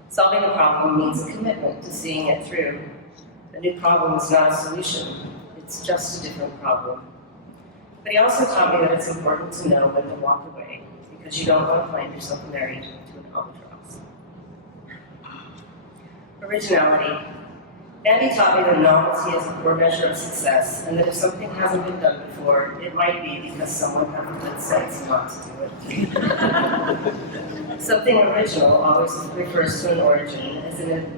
Solving a problem means a commitment to seeing it through. A new problem is not a solution, it's just a different problem. But he also taught me that it's important to know when to walk away, because you don't want to find yourself married to an albatross. Originality. Andy taught me that novelty is a core measure of success, and that if something hasn't been done before, it might be because someone had the good sense not to do it. Something original always refers to an origin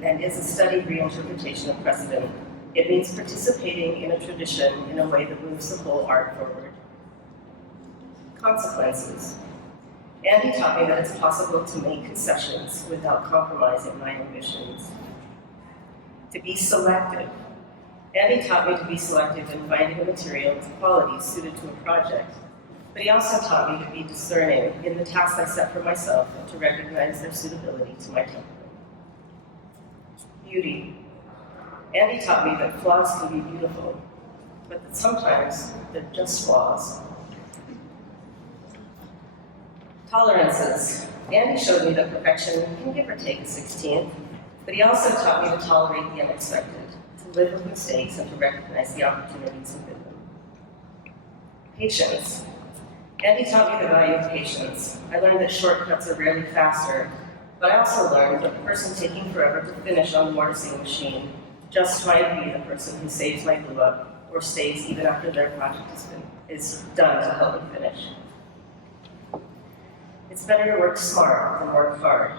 and is a studied reinterpretation of precedent. It means participating in a tradition in a way that moves the whole art forward. Consequences. Andy taught me that it's possible to make concessions without compromising my ambitions. To be selective. Andy taught me to be selective in finding a material with qualities suited to a project, but he also taught me to be discerning in the tasks I set for myself and to recognize their suitability to my temperament. Beauty. Andy taught me that flaws can be beautiful, but that sometimes they're just flaws. Tolerances. Andy showed me that perfection can give or take a 16th, but he also taught me to tolerate the unexpected, to live with mistakes, and to recognize the opportunities within them. Patience. Andy taught me the value of patience. I learned that shortcuts are rarely faster, but I also learned that the person taking forever to finish on the mortising machine just might be the person who saves my glue up, or stays even after their project is done to help me finish. It's better to work smart than work hard.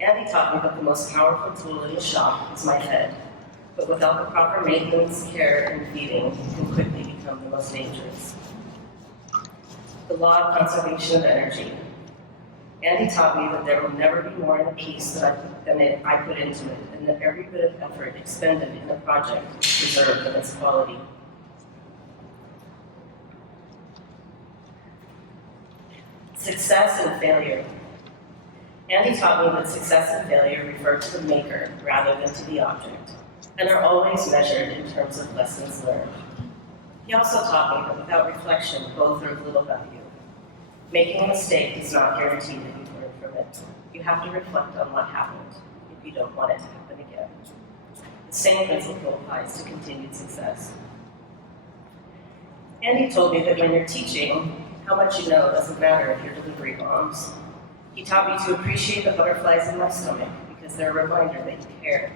Andy taught me that the most powerful tool in the shop is my head, but without the proper maintenance, care, and feeding, it can quickly become the most dangerous. The law of conservation of energy. Andy taught me that there will never be more in a piece than I put into it, and that every bit of effort expended in a project is preserved in its quality. Success and failure. Andy taught me that success and failure refer to the maker rather than to the object, and are always measured in terms of lessons learned. He also taught me that without reflection, both are of little value. Making a mistake does not guarantee that you learn from it. You have to reflect on what happened if you don't want it to happen again. The same principle applies to continued success. Andy told me that when you're teaching, how much you know doesn't matter if your delivery bombs. He taught me to appreciate the butterflies in my stomach because they're a reminder that you care.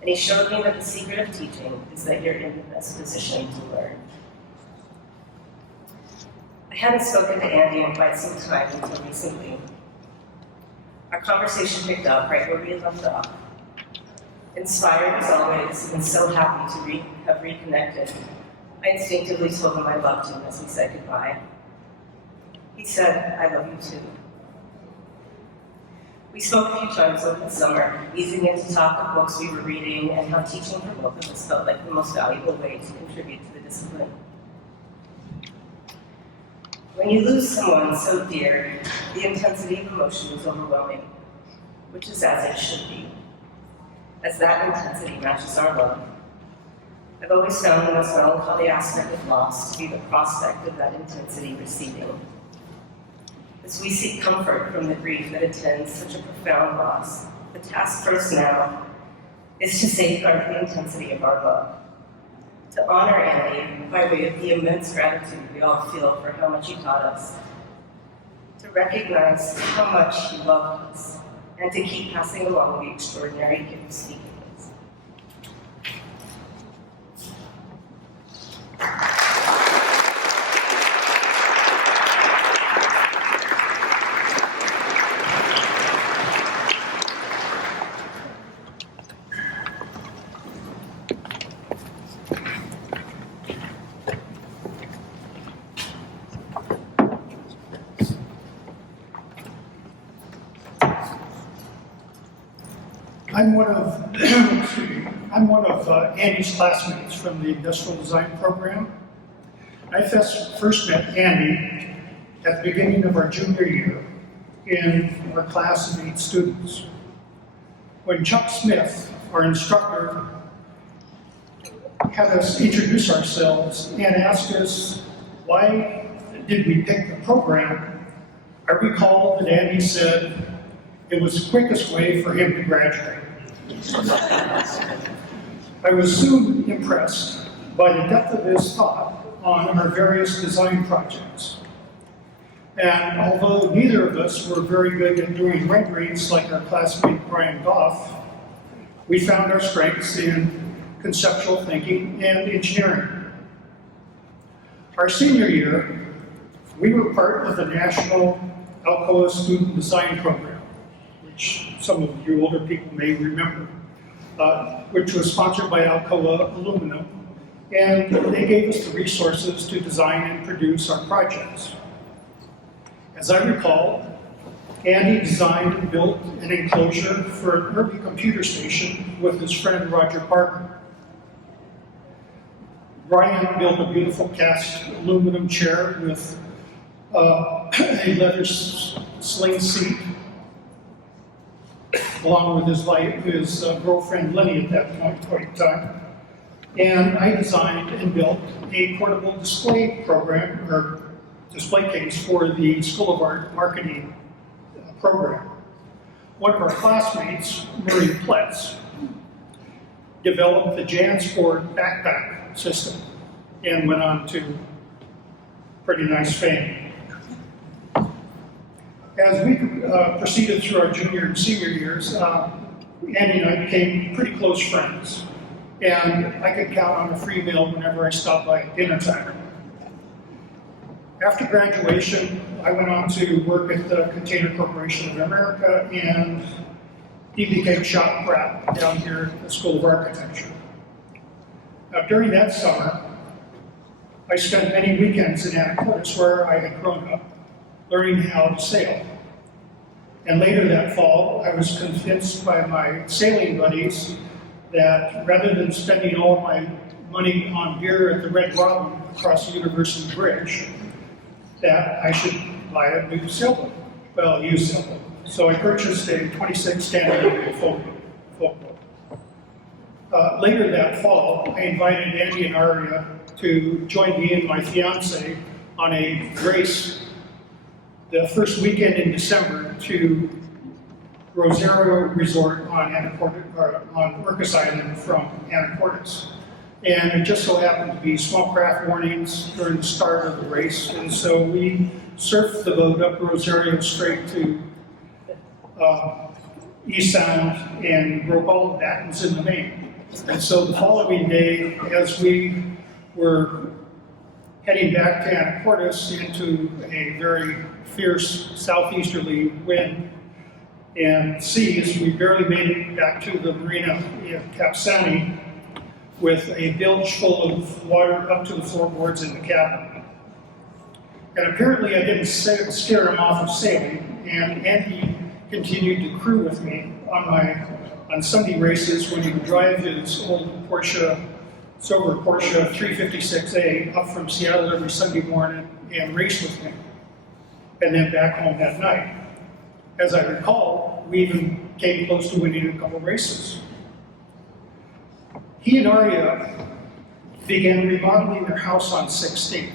And he showed me that the secret of teaching is that you're in the best position to learn. I hadn't spoken to Andy in quite some time until recently. Our conversation picked up right where we had left off. Inspired as always, and so happy to have reconnected, I instinctively told him I loved him as we said goodbye. He said, I love you too. We spoke a few times over the summer, easing into talk of books we were reading and how teaching for both of us felt like the most valuable way to contribute to the discipline. When you lose someone so dear, the intensity of emotion is overwhelming, which is as it should be, as that intensity matches our love. I've always found the most melancholy aspect of loss to be the prospect of that intensity receding. As we seek comfort from the grief that attends such a profound loss, the task for us now is to safeguard the intensity of our love, to honor Andy by way of the immense gratitude we all feel for how much he taught us, to recognize how much he loved us, and to keep passing along the extraordinary gifts he gave us. I'm one of Andy's classmates from the industrial design program. I first met Andy at the beginning of our junior year in our class of 8 students. When Chuck Smith, our instructor, had us introduce ourselves and ask us why did we pick the program, I recall that Andy said it was the quickest way for him to graduate. I was soon impressed by the depth of his thought on our various design projects. And although neither of us were very good at doing renderings like our classmate Brian Goff, we found our strengths in conceptual thinking and engineering. Our senior year, we were part of the National Alcoa Student Design Program, which some of you older people may remember, which was sponsored by Alcoa Aluminum, and they gave us the resources to design and produce our projects. As I recall, Andy designed and built an enclosure for an early computer station with his friend Roger Parker. Brian built a beautiful cast aluminum chair with a leather sling seat, along with his girlfriend Lenny at that point in time. And I designed and built a portable display program, or display case for the School of Art marketing program. One of our classmates, Murray Pletz, developed the JanSport backpack system and went on to pretty nice fame. As we proceeded through our junior and senior years, Andy and I became pretty close friends, and I could count on a free meal whenever I stopped by at dinner time. After graduation, I went on to work at the Container Corporation of America, and he became shop rat down here at the School of Architecture. Now, during that summer, I spent many weekends in Anacortes, where I had grown up, learning how to sail. And later that fall, I was convinced by my sailing buddies that rather than spending all my money on beer at the Red Robin across the University Bridge, that I should buy a new sailboat, well, a used sailboat. So I purchased a 26 standard folk boat. Later that fall, I invited Andy and Aria to join me and my fiance on a race the first weekend in December to Rosario Resort on Orcas Island from Anacortes. And it just so happened to be small craft warnings during the start of the race, and so we surfed the boat up Rosario straight to East Sound and broke all the battens in the main. And so the following day, as we were heading back to Anacortes into a very fierce southeasterly wind and seas, we barely made it back to the marina in Capsani with a bilge full of water up to the floorboards in the cabin. And apparently I didn't scare him off of sailing, and Andy continued to crew with me on Sunday races when he would drive his old silver Porsche 356A up from Seattle every Sunday morning and race with me, and then back home that night. As I recall, we even came close to winning a couple races. He and Aria began remodeling their house on 16th,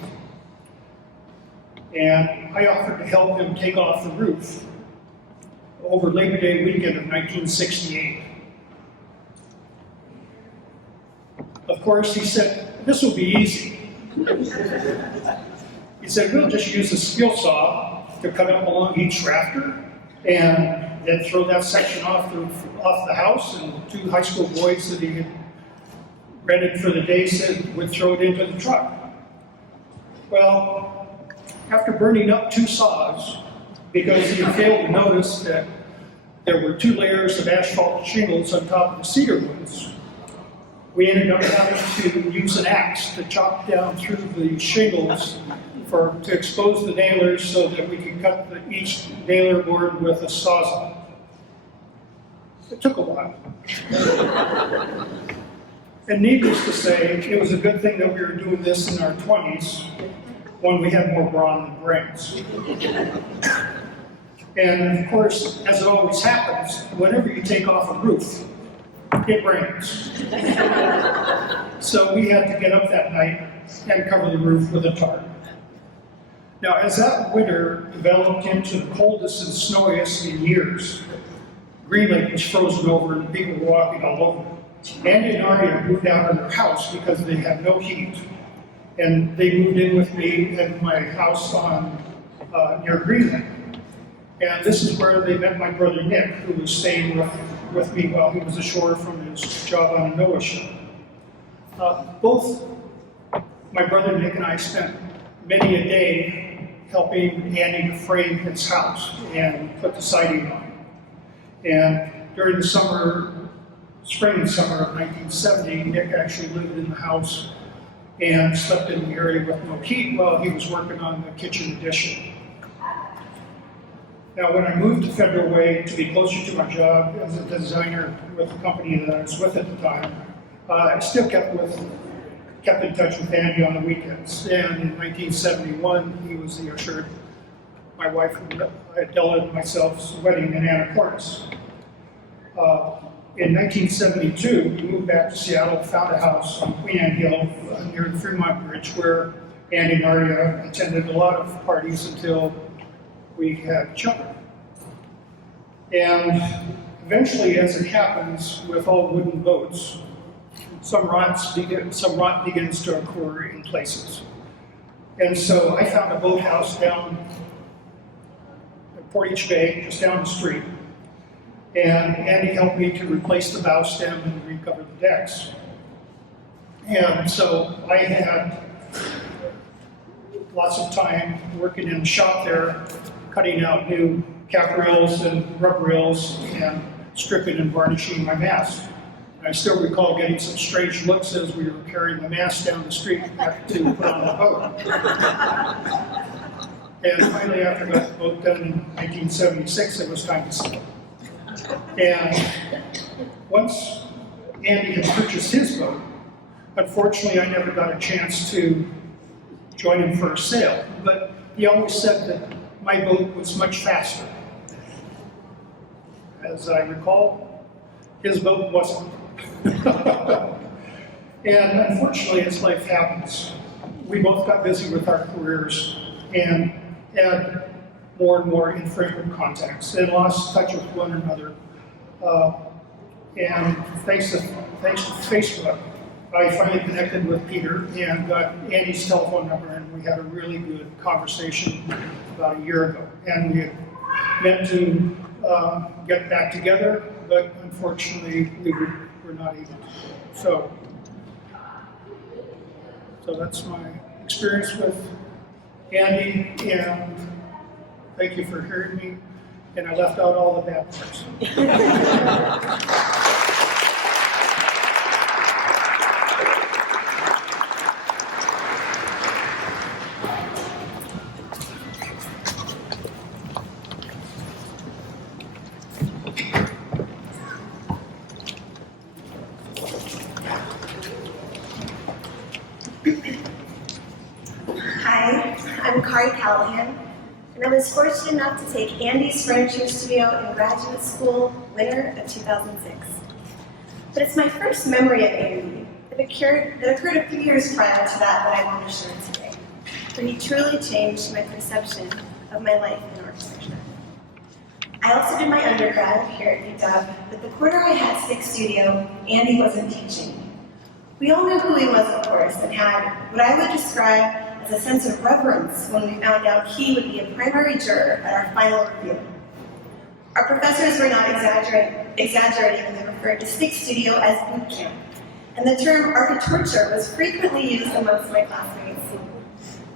and I offered to help him take off the roof over Labor Day weekend of 1968. Of course, he said, "This will be easy." He said, "We'll just use a skill saw to cut up along each rafter and then throw that section off the house," and the 2 high school boys that he had rented for the day said would throw it into the truck. Well, after burning up 2 saws, because he had failed to notice that there were 2 layers of asphalt shingles on top of the cedar woods, we ended up having to use an axe to chop down through the shingles to expose the nailers so that we could cut each nailer board with a sawzall. It took a while. And needless to say, it was a good thing that we were doing this in our 20s, when we had more brawn than brains. And of course, as it always happens, whenever you take off a roof, it rains. So we had to get up that night and cover the roof with a tarp. Now, as that winter developed into the coldest and snowiest in years, Green Lake was frozen over and people were walking all over. Andy and Aria moved out of their house because they had no heat. And they moved in with me at my house on near Green Lake. And this is where they met my brother Nick, who was staying with me while he was ashore from his job on a NOAA ship. Both my brother Nick and I spent many a day helping Andy to frame his house and put the siding on. And during the spring and summer of 1970, Nick actually lived in the house and slept in the area with no heat while he was working on the kitchen addition. Now, when I moved to Federal Way to be closer to my job as a designer with the company that I was with at the time, I still kept in touch with Andy on the weekends. And in 1971, he was the usher at my wife, Adela, and myself's wedding in Anacortes. In 1972, we moved back to Seattle, found a house on Queen Anne Hill near the Fremont Bridge where Andy and Aria attended a lot of parties until we had children. And eventually, as it happens with all wooden boats, some rot begins to occur in places. And so I found a boathouse down at Portage Bay, just down the street. And Andy helped me to replace the bow stem and recover the decks. And so I had lots of time working in the shop there, cutting out new cap rails and rub rails and stripping and varnishing my mast. I still recall getting some strange looks as we were carrying the mast down the street back to put on the boat. And finally, after I got the boat done in 1976, it was time to sail. And once Andy had purchased his boat, unfortunately, I never got a chance to join him for a sail. But he always said that my boat was much faster. As I recall, his boat wasn't. And unfortunately, as life happens, we both got busy with our careers and had more and more infrequent contacts and lost touch with one another. And thanks to Facebook, I finally connected with Peter and got Andy's telephone number, and we had a really good conversation about a year ago. And we had meant to get back together, but unfortunately we were not able to. So that's my experience with Andy, and thank you for hearing me. And I left out all the bad parts. Hi, I'm Kari, Callahan, and I was fortunate enough to take Andy's furniture studio in graduate school winter of 2006. But it's my first memory of Andy that occurred a few years prior to that I want to share today, where he truly changed my perception of my life in architecture. I also did my undergrad here at UW, but the quarter I had Stick Studio, Andy wasn't teaching. We all knew who he was, of course, and had what I would describe as a sense of reverence when we found out he would be a primary juror at our final review. Our professors were not exaggerating when they referred to Stick Studio as boot camp, and the term architecture was frequently used amongst my classmates.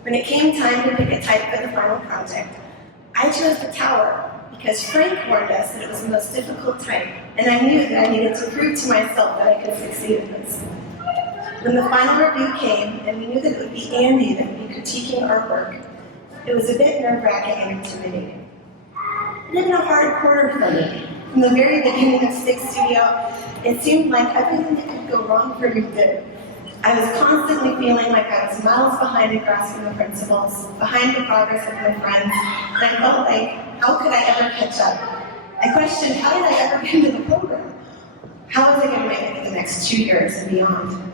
When it came time to pick a type for the final project, I chose the tower because Frank warned us that it was the most difficult type, and I knew that I needed to prove to myself that I could succeed in this. When the final review came, and we knew that it would be Andy that would be critiquing our work, it was a bit nerve-wracking and intimidating. It had been a hard quarter for me. From the very beginning of Stick Studio, it seemed like everything that could go wrong for me did. I was constantly feeling like I was miles behind in grasping the principles, behind the progress of my friends, and I felt like, how could I ever catch up? I questioned, how did I ever get into the program? How was I going to make it for the next 2 years and beyond?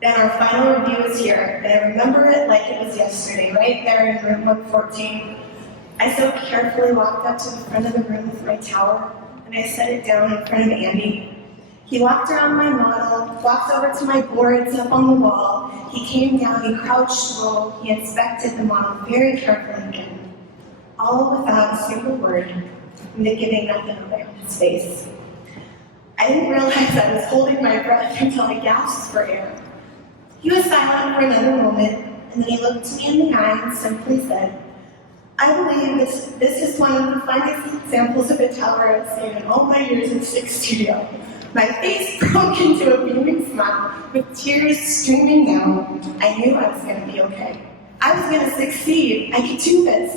Then our final review was here, and I remember it like it was yesterday, right there in room 114. I so carefully walked up to the front of the room with my tower, and I set it down in front of Andy. He walked around my model, walked over to my boards up on the wall. He came down, he crouched low, he inspected the model very carefully again, all without a single word, and giving nothing away on his face. I didn't realize I was holding my breath until I gasped for air. He was silent for another moment, and then he looked me in the eye and simply said, I believe this is one of the finest examples of a tower I've seen in all my years in Six Studio. My face broke into a beaming smile, with tears streaming down. I knew I was going to be okay. I was going to succeed. I could do this.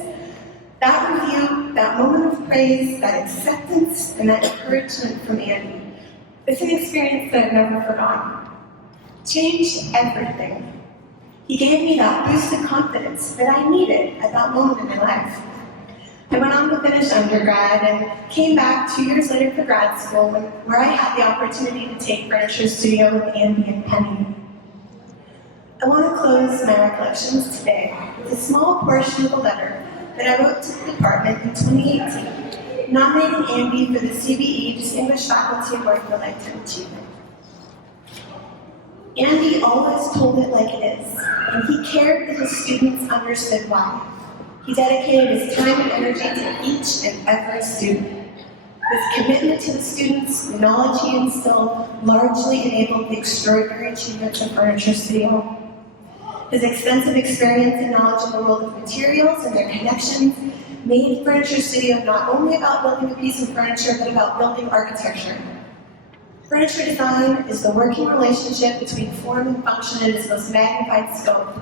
That review, that moment of praise, that acceptance, and that encouragement from Andy, it's an experience that I've never forgotten. Changed everything. He gave me that boost of confidence that I needed at that moment in my life. I went on to finish undergrad and came back 2 years later for grad school, where I had the opportunity to take Furniture Studio with Andy and Penny. I want to close my recollections today with a small portion of a letter that I wrote to the department in 2018, nominating Andy for the CBE Distinguished Faculty Award for Lifetime Achievement. Andy always told it like it is, and he cared that his students understood why. He dedicated his time and energy to each and every student. His commitment to the students, the knowledge he instilled, largely enabled the extraordinary achievements of Furniture Studio. His extensive experience and knowledge of the world of materials and their connections made Furniture Studio not only about building a piece of furniture, but about building architecture. Furniture design is the working relationship between form and function in its most magnified scope.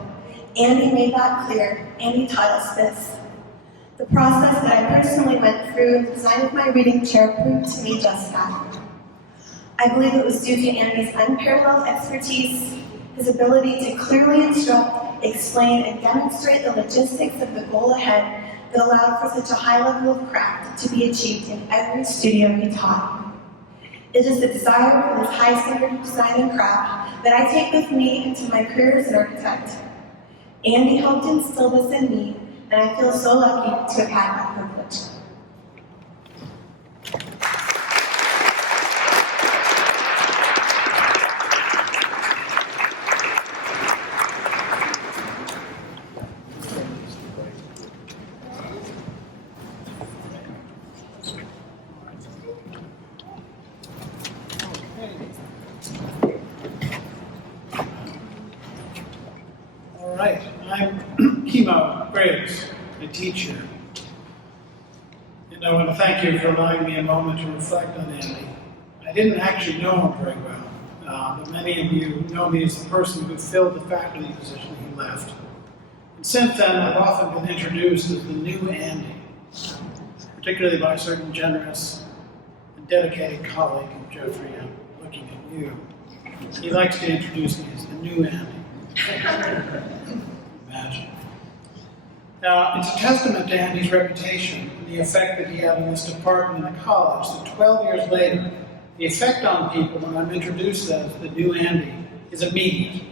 Andy made that clear, and he taught us this. The process that I personally went through in the design of my reading chair proved to me just that. I believe it was due to Andy's unparalleled expertise, his ability to clearly instruct, explain, and demonstrate the logistics of the goal ahead that allowed for such a high level of craft to be achieved in every studio he taught. It is the desire for this high standard of design and craft that I take with me into my career as an architect. Andy helped instill this in me, and I feel so lucky to have had that privilege. All right, I'm Kimo, Griggs, a teacher. And I want to thank you for allowing me a moment to reflect on Andy. I didn't actually know him very well, but many of you know me as the person who filled the faculty position he left. And since then, I've often been introduced as the new Andy, particularly by a certain generous and dedicated colleague, Guthrie. I'm looking at you. He likes to introduce me as the new Andy. Imagine. Now, it's a testament to Andy's reputation and the effect that he had on this department and the college that 12 years later, the effect on people when I'm introduced as the new Andy is immediate.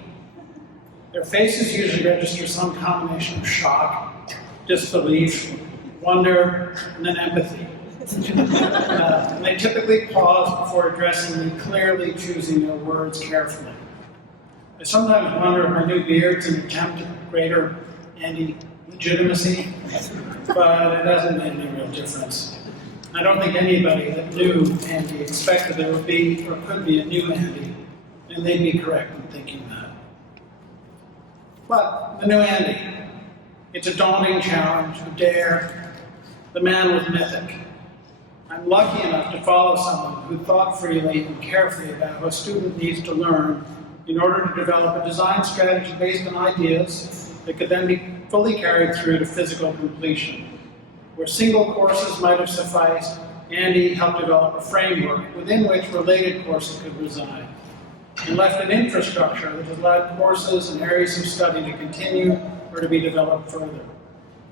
Their faces usually register some combination of shock, disbelief, wonder, and then empathy. And they typically pause before addressing me, clearly choosing their words carefully. I sometimes wonder if my new beard's an attempt at greater Andy legitimacy, but it doesn't make any real difference. I don't think anybody that knew Andy expected there would be or could be a new Andy, and they'd be correct in thinking that. But the new Andy, it's a daunting challenge, a dare. The man was mythic. I'm lucky enough to follow someone who thought freely and carefully about how a student needs to learn in order to develop a design strategy based on ideas that could then be fully carried through to physical completion. Where single courses might have sufficed, Andy helped develop a framework within which related courses could reside, and left an infrastructure which has allowed courses and areas of study to continue or to be developed further.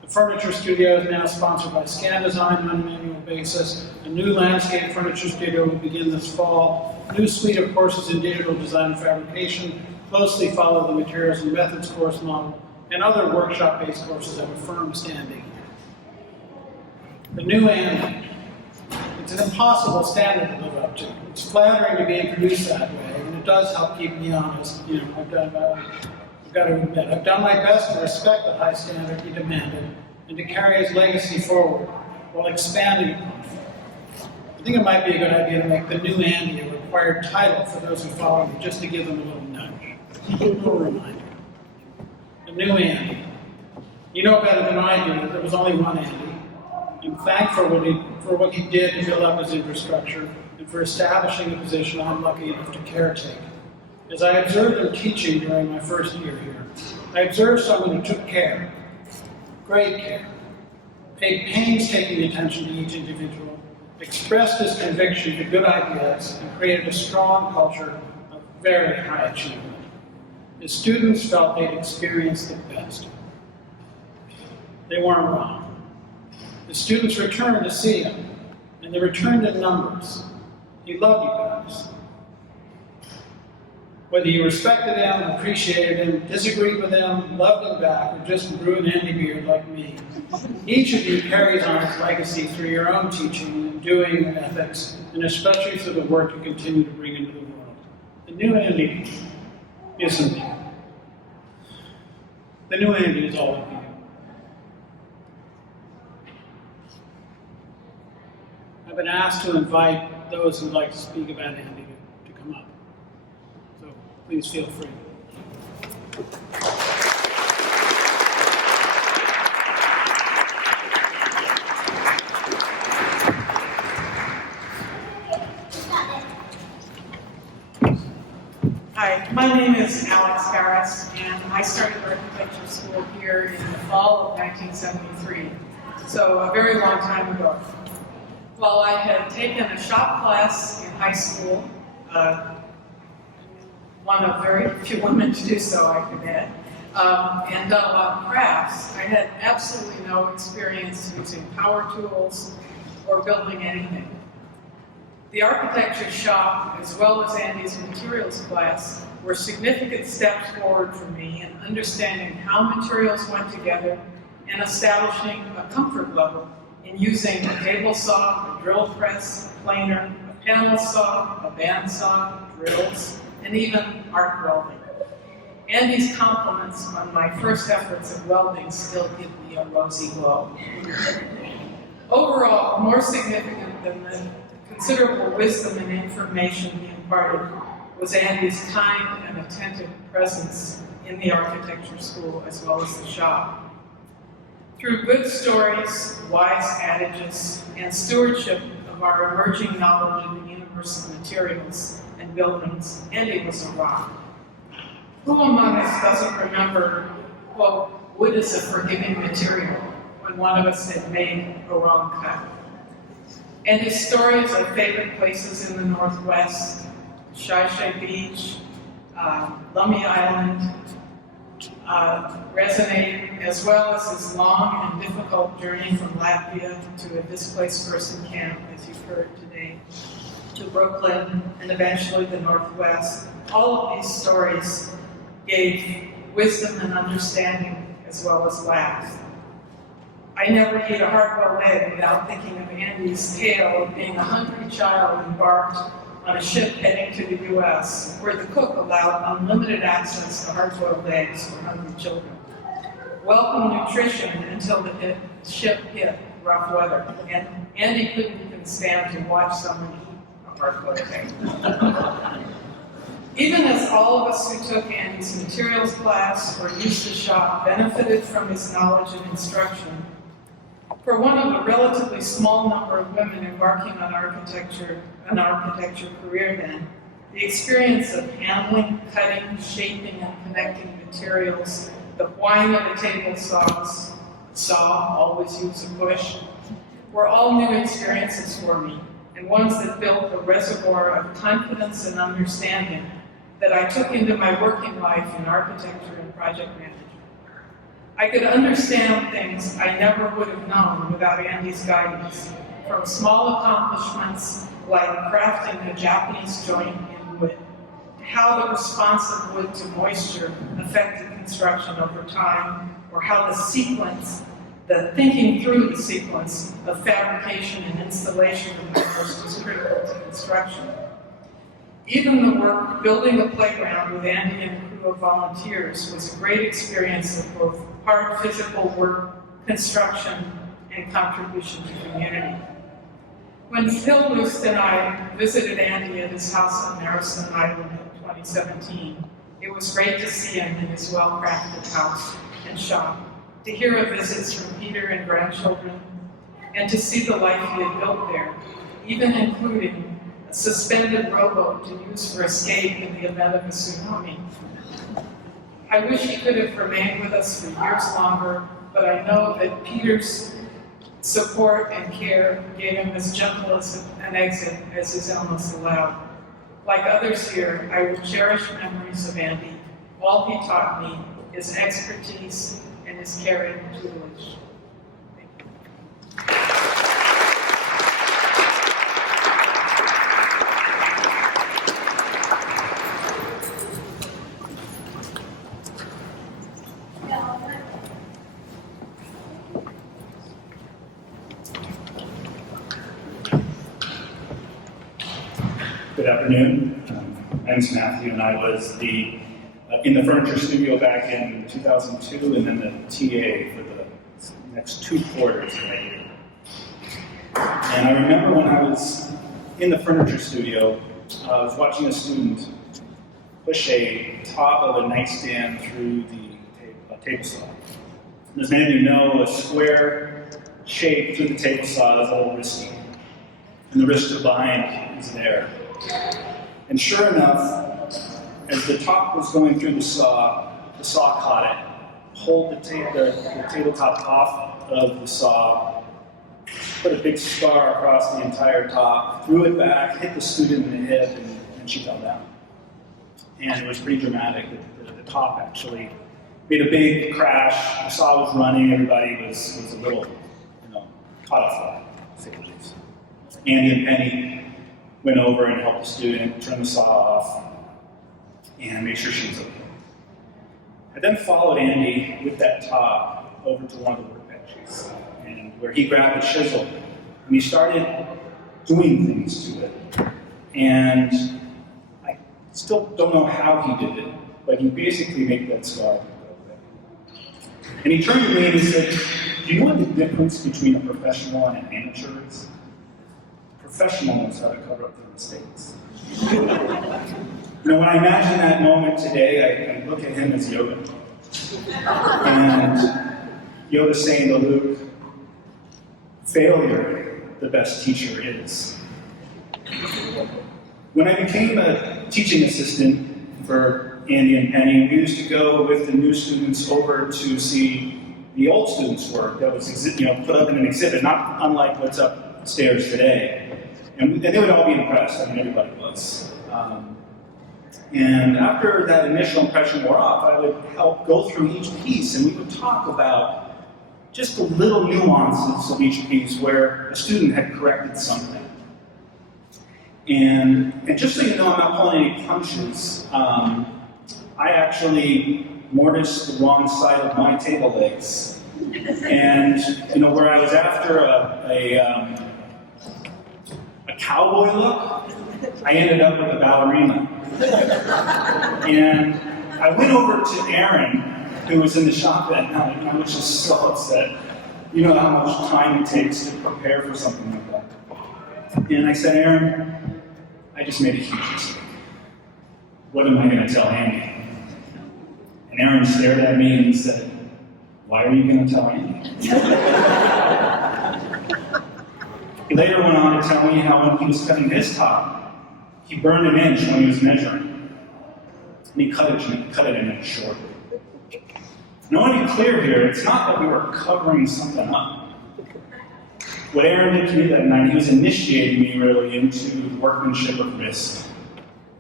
The furniture studio is now sponsored by Scan Design on an annual basis. A new landscape furniture studio will begin this fall. A new suite of courses in digital design and fabrication closely follow the materials and methods course model, and other workshop-based courses have a firm standing. The new Andy. It's an impossible standard to live up to. It's flattering to be introduced that way, and it does help keep me honest. I've got to admit, I've done my best to respect the high standard he demanded and to carry his legacy forward while expanding upon it. I think it might be a good idea to make the new Andy a required title for those who follow me, just to give them a little nudge, a little reminder. The new Andy. You know better than I do that there was only one Andy. I'm thankful for what he did to build up his infrastructure and for establishing a position I'm lucky enough to caretake. As I observed him teaching during my first year here, I observed someone who took care, great care, paid painstaking attention to each individual, expressed his conviction to good ideas, and created a strong culture of very high achievement. His students felt they'd experienced the best. They weren't wrong. The students returned to see him, and they returned in numbers. He loved you guys. Whether you respected him, appreciated him, disagreed with him, loved him back, or just grew an Andy beard like me, each of you carries on his legacy through your own teaching and doing and ethics, and especially through the work you continue to bring into the world. The new Andy isn't you. The new Andy is all of you. I've been asked to invite those who'd like to speak about Andy to come up. So please feel free. Hi, my name is Alex Harris, and I started architecture school here in the fall of 1973, so a very long time ago. While I had taken a shop class in high school, one of very few women to do so, I could add, and done a lot of crafts, I had absolutely no experience using power tools or building anything. The architecture shop, as well as Andy's materials class, were significant steps forward for me in understanding how materials went together and establishing a comfort level in using a table saw, a drill press, a planer, a panel saw, a bandsaw, drills, and even arc welding. Andy's compliments on my first efforts at welding still give me a rosy glow. Overall, more significant than the considerable wisdom and information he imparted was Andy's kind and attentive presence in the architecture school as well as the shop. Through good stories, wise adages, and stewardship of our emerging knowledge of the universe of materials and buildings, Andy was a rock. Who among us doesn't remember, quote, wood is a forgiving material when one of us had made a wrong cut? Andy's stories of favorite places in the Northwest, Shai Beach, Lummi Island, resonated, as well as his long and difficult journey from Latvia to a displaced person camp, as you've heard today, to Brooklyn, and eventually the Northwest. All of these stories gave wisdom and understanding, as well as laughs. I never ate a hard-boiled egg without thinking of Andy's tale of being a hungry child embarked on a ship heading to the U.S., where the cook allowed unlimited access to hard-boiled eggs for hungry children. Welcome nutrition until the ship hit rough weather, and Andy couldn't even stand to watch someone eat a hard-boiled egg. Even as all of us who took Andy's materials class or used the shop benefited from his knowledge and instruction, for one of a relatively small number of women embarking on an architecture career then, the experience of handling, cutting, shaping, and connecting materials, the whine of a table saw, always use a push, were all new experiences for me, and ones that built a reservoir of confidence and understanding that I took into my working life in architecture and project management. I could understand things I never would have known without Andy's guidance, from small accomplishments like crafting a Japanese joint in wood, to how the response of wood to moisture affected construction over time, or how the thinking through the sequence of fabrication and installation of members was critical to construction. Even the work building a playground with Andy and a crew of volunteers was a great experience of both hard physical work, construction, and contribution to community. When Hilbust and I visited Andy at his house on Maricich Island in 2017, it was great to see him in his well-crafted house and shop, to hear of visits from Peter and grandchildren, and to see the life he had built there, even including a suspended rowboat to use for escape in the event of a tsunami. I wish he could have remained with us for years longer, but I know that Peter's support and care gave him as gentle an exit as his illness allowed. Like others here, I will cherish memories of Andy. All he taught me, his expertise, and his caring tutelage. Thank you. Good afternoon. My name is Matthew, and I was in the furniture studio back in 2002, and then the TA for the next 2 quarters of that year. And I remember when I was in the furniture studio, I was watching a student push a top of a nightstand through the table saw. As many of you know, a square shape through the table saw is a little risky, and the risk to bind is there. And sure enough, as the top was going through the saw caught it, pulled the tabletop off of the saw, put a big scar across the entire top, threw it back, hit the student in the hip, and she fell down. And it was pretty dramatic. The top actually made a big crash. The saw was running. Everybody was a little, caught off guard, to say the least. Andy and Penny went over and helped the student turn the saw off and make sure she was okay. I then followed Andy with that top over to one of the workbenches, and where he grabbed a chisel and he started doing things to it. And I still don't know how he did it, but he basically made that scar go away. And he turned to me and he said, "Do you know what the difference between a professional and an amateur is? Professional knows how to cover up their mistakes." When I imagine that moment today, I look at him as Yoda. And Yoda saying to Luke, "Failure, the best teacher is." When I became a teaching assistant for Andy and Penny, we used to go with the new students over to see the old students' work that was put up in an exhibit, not unlike what's upstairs today. And they would all be impressed. I mean, everybody was. And after that initial impression wore off, I would help go through each piece, and we would talk about just the little nuances of each piece where a student had corrected something. And just so you know, I'm not pulling any punches. I actually mortised the wrong side of my table legs. And where I was after a cowboy look, I ended up with a ballerina. And I went over to Aaron, who was in the shop that night, and I was just so upset. You know how much time it takes to prepare for something like that. And I said, "Aaron, I just made a huge mistake. What am I going to tell Andy?" And Aaron stared at me and said, "Why are you going to tell Andy?" He later went on to tell me how when he was cutting his top, he burned an inch when he was measuring. And he cut it an inch short. Now, I want to be clear here, it's not that we were covering something up. what Aaron did to me that night, he was initiating me really into the workmanship of risk,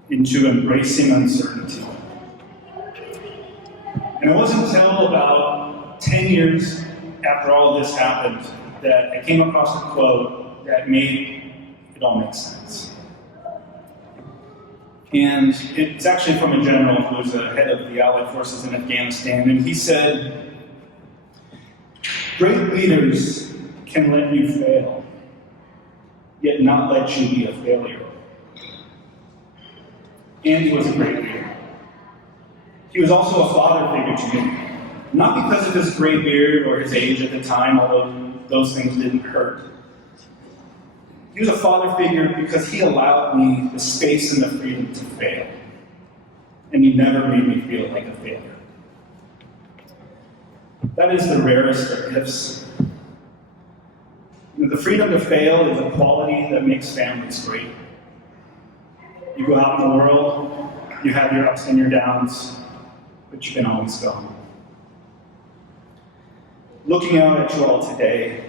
into embracing uncertainty. And it wasn't until about 10 years after all this happened that I came across a quote that made it all make sense. And it's actually from a general who was the head of the Allied forces in Afghanistan, and he said, "Great leaders can let you fail, yet not let you be a failure." Andy was a great leader. He was also a father figure to me, not because of his gray beard or his age at the time, although those things didn't hurt. He was a father figure because he allowed me the space and the freedom to fail, and he never made me feel like a failure. That is the rarest of gifts. The freedom to fail is a quality that makes families great. You go out in the world, you have your ups and your downs, but you can always go home. Looking out at you all today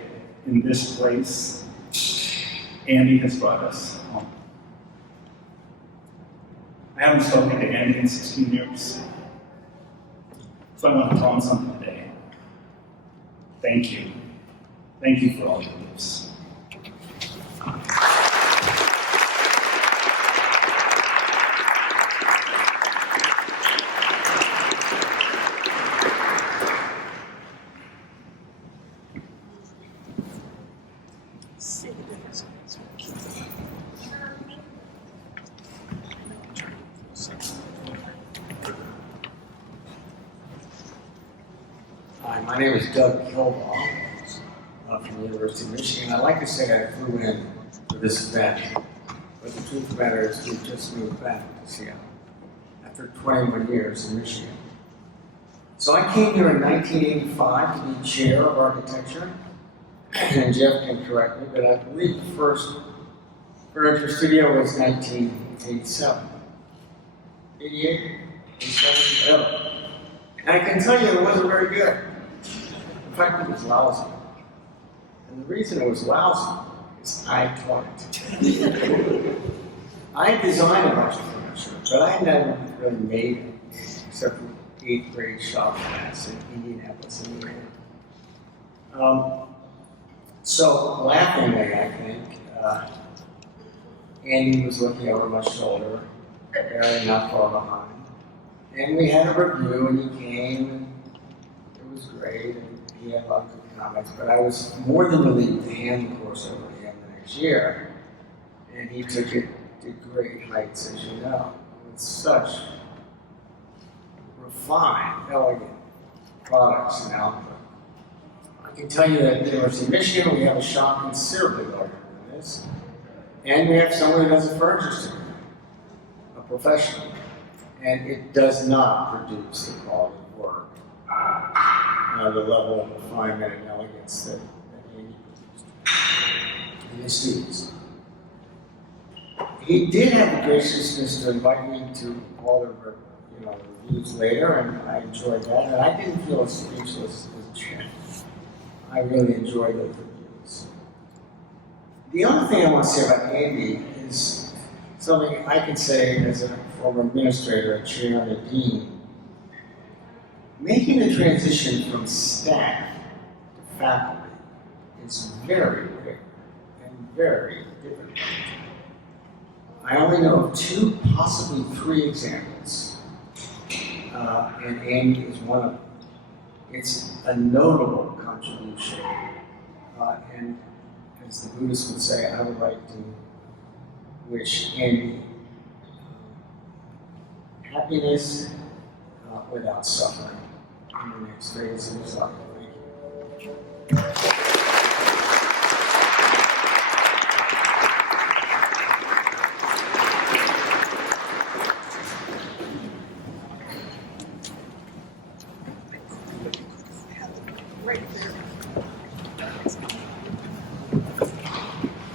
in this place, Andy has brought us home. I haven't spoken to Andy in 16 years, so I want to tell him something today. Thank you. Thank you for all your gifts. Hi, my name is Doug Kelbaugh from the University of Michigan. I'd like to say I flew in for this event, but the truth of the matter is we just moved back to Seattle after 21 years in Michigan. So I came here in 1985 to be chair of architecture, and Jeff can correct me, but I believe the first furniture studio was 1987. 88? 87? Whatever. And I can tell you it wasn't very good. In fact, it was lousy. And the reason it was lousy is I taught it. I designed a bunch of furniture, but I never really made it, except for 8th grade shop class in Indianapolis, Indiana. So, laughingly, I think, Andy was looking over my shoulder, very not far behind. And we had a review, and he came, and it was great, and he had a lot of good comments, but I was more than willing to hand the course over to him the next year, and he took it to great heights, as you know, with such refined, elegant products and output. I can tell you that at the University of Michigan, we have a shop considerably larger than this, and we have someone who does a furniture studio, a professional. And it does not produce the quality of work, the level of refinement and elegance that Andy produced in his students. He did have the graciousness to invite me to all the reviews later, and I enjoyed that. And I didn't feel as speechless as Jen. I really enjoyed those reviews. The other thing I want to say about Andy is something I can say as a former administrator, a chair, and a dean. Making the transition from staff to faculty is very rare and very difficult. I only know of 2, possibly 3 examples, and Andy is one of them. It's a notable contribution, and as the Buddhists would say, I would like to wish Andy happiness without suffering in the next phase of his life. Thank you.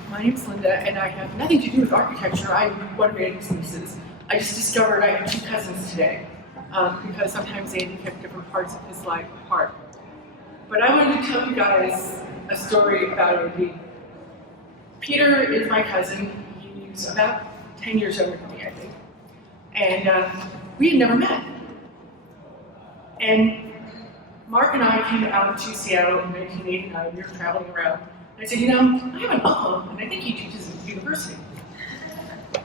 My name's Linda, and I have nothing to do with architecture. I'm one of Andy's nieces. I just discovered I have 2 cousins today, because sometimes Andy kept different parts of his life apart. But I wanted to tell you guys a story about Andy Peter is my cousin. He's about 10 years younger than me, I think. And we had never met. And Mark and I came out to Seattle in 1989. We were traveling around. And I said, you know, I have an uncle, and I think he teaches at the university.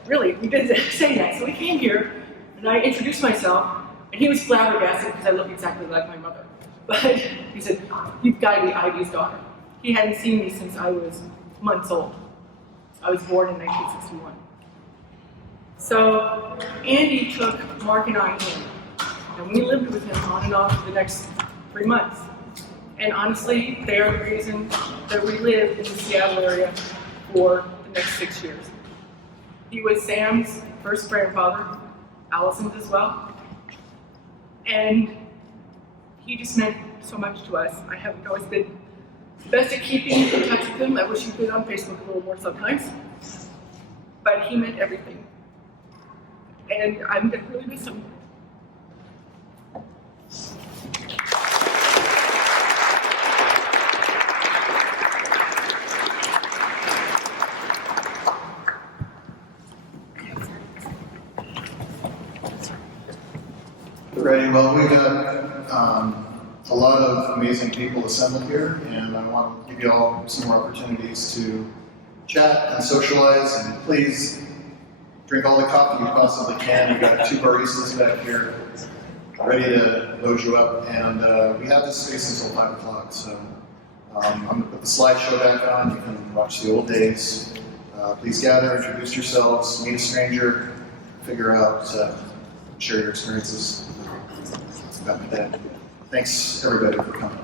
Really, we did say that. So we came here, and I introduced myself, and he was flabbergasted because I look exactly like my mother. But he said, you've got to be Ivy's daughter. He hadn't seen me since I was months old. I was born in 1961. So Andy took Mark and I in, and we lived with him on and off for the next 3 months. And honestly, they are the reason that we lived in the Seattle area for the next 6 years. He was Sam's first grandfather, Allison's as well. And he just meant so much to us. I haven't always been the best at keeping in touch with him. I wish he'd been on Facebook a little more sometimes. But he meant everything. And I'm going to really miss him. Ready? Well, we got a lot of amazing people assembled here, and I want to give you all some more opportunities to chat and socialize, and please drink all the coffee you possibly can. You've got 2 baristas back here ready to load you up, and we have this space until 5 o'clock, so I'm going to put the slideshow back on. You can watch the old days. Please gather, introduce yourselves, meet a stranger, figure out, share your experiences about my dad. Thanks, everybody, for coming.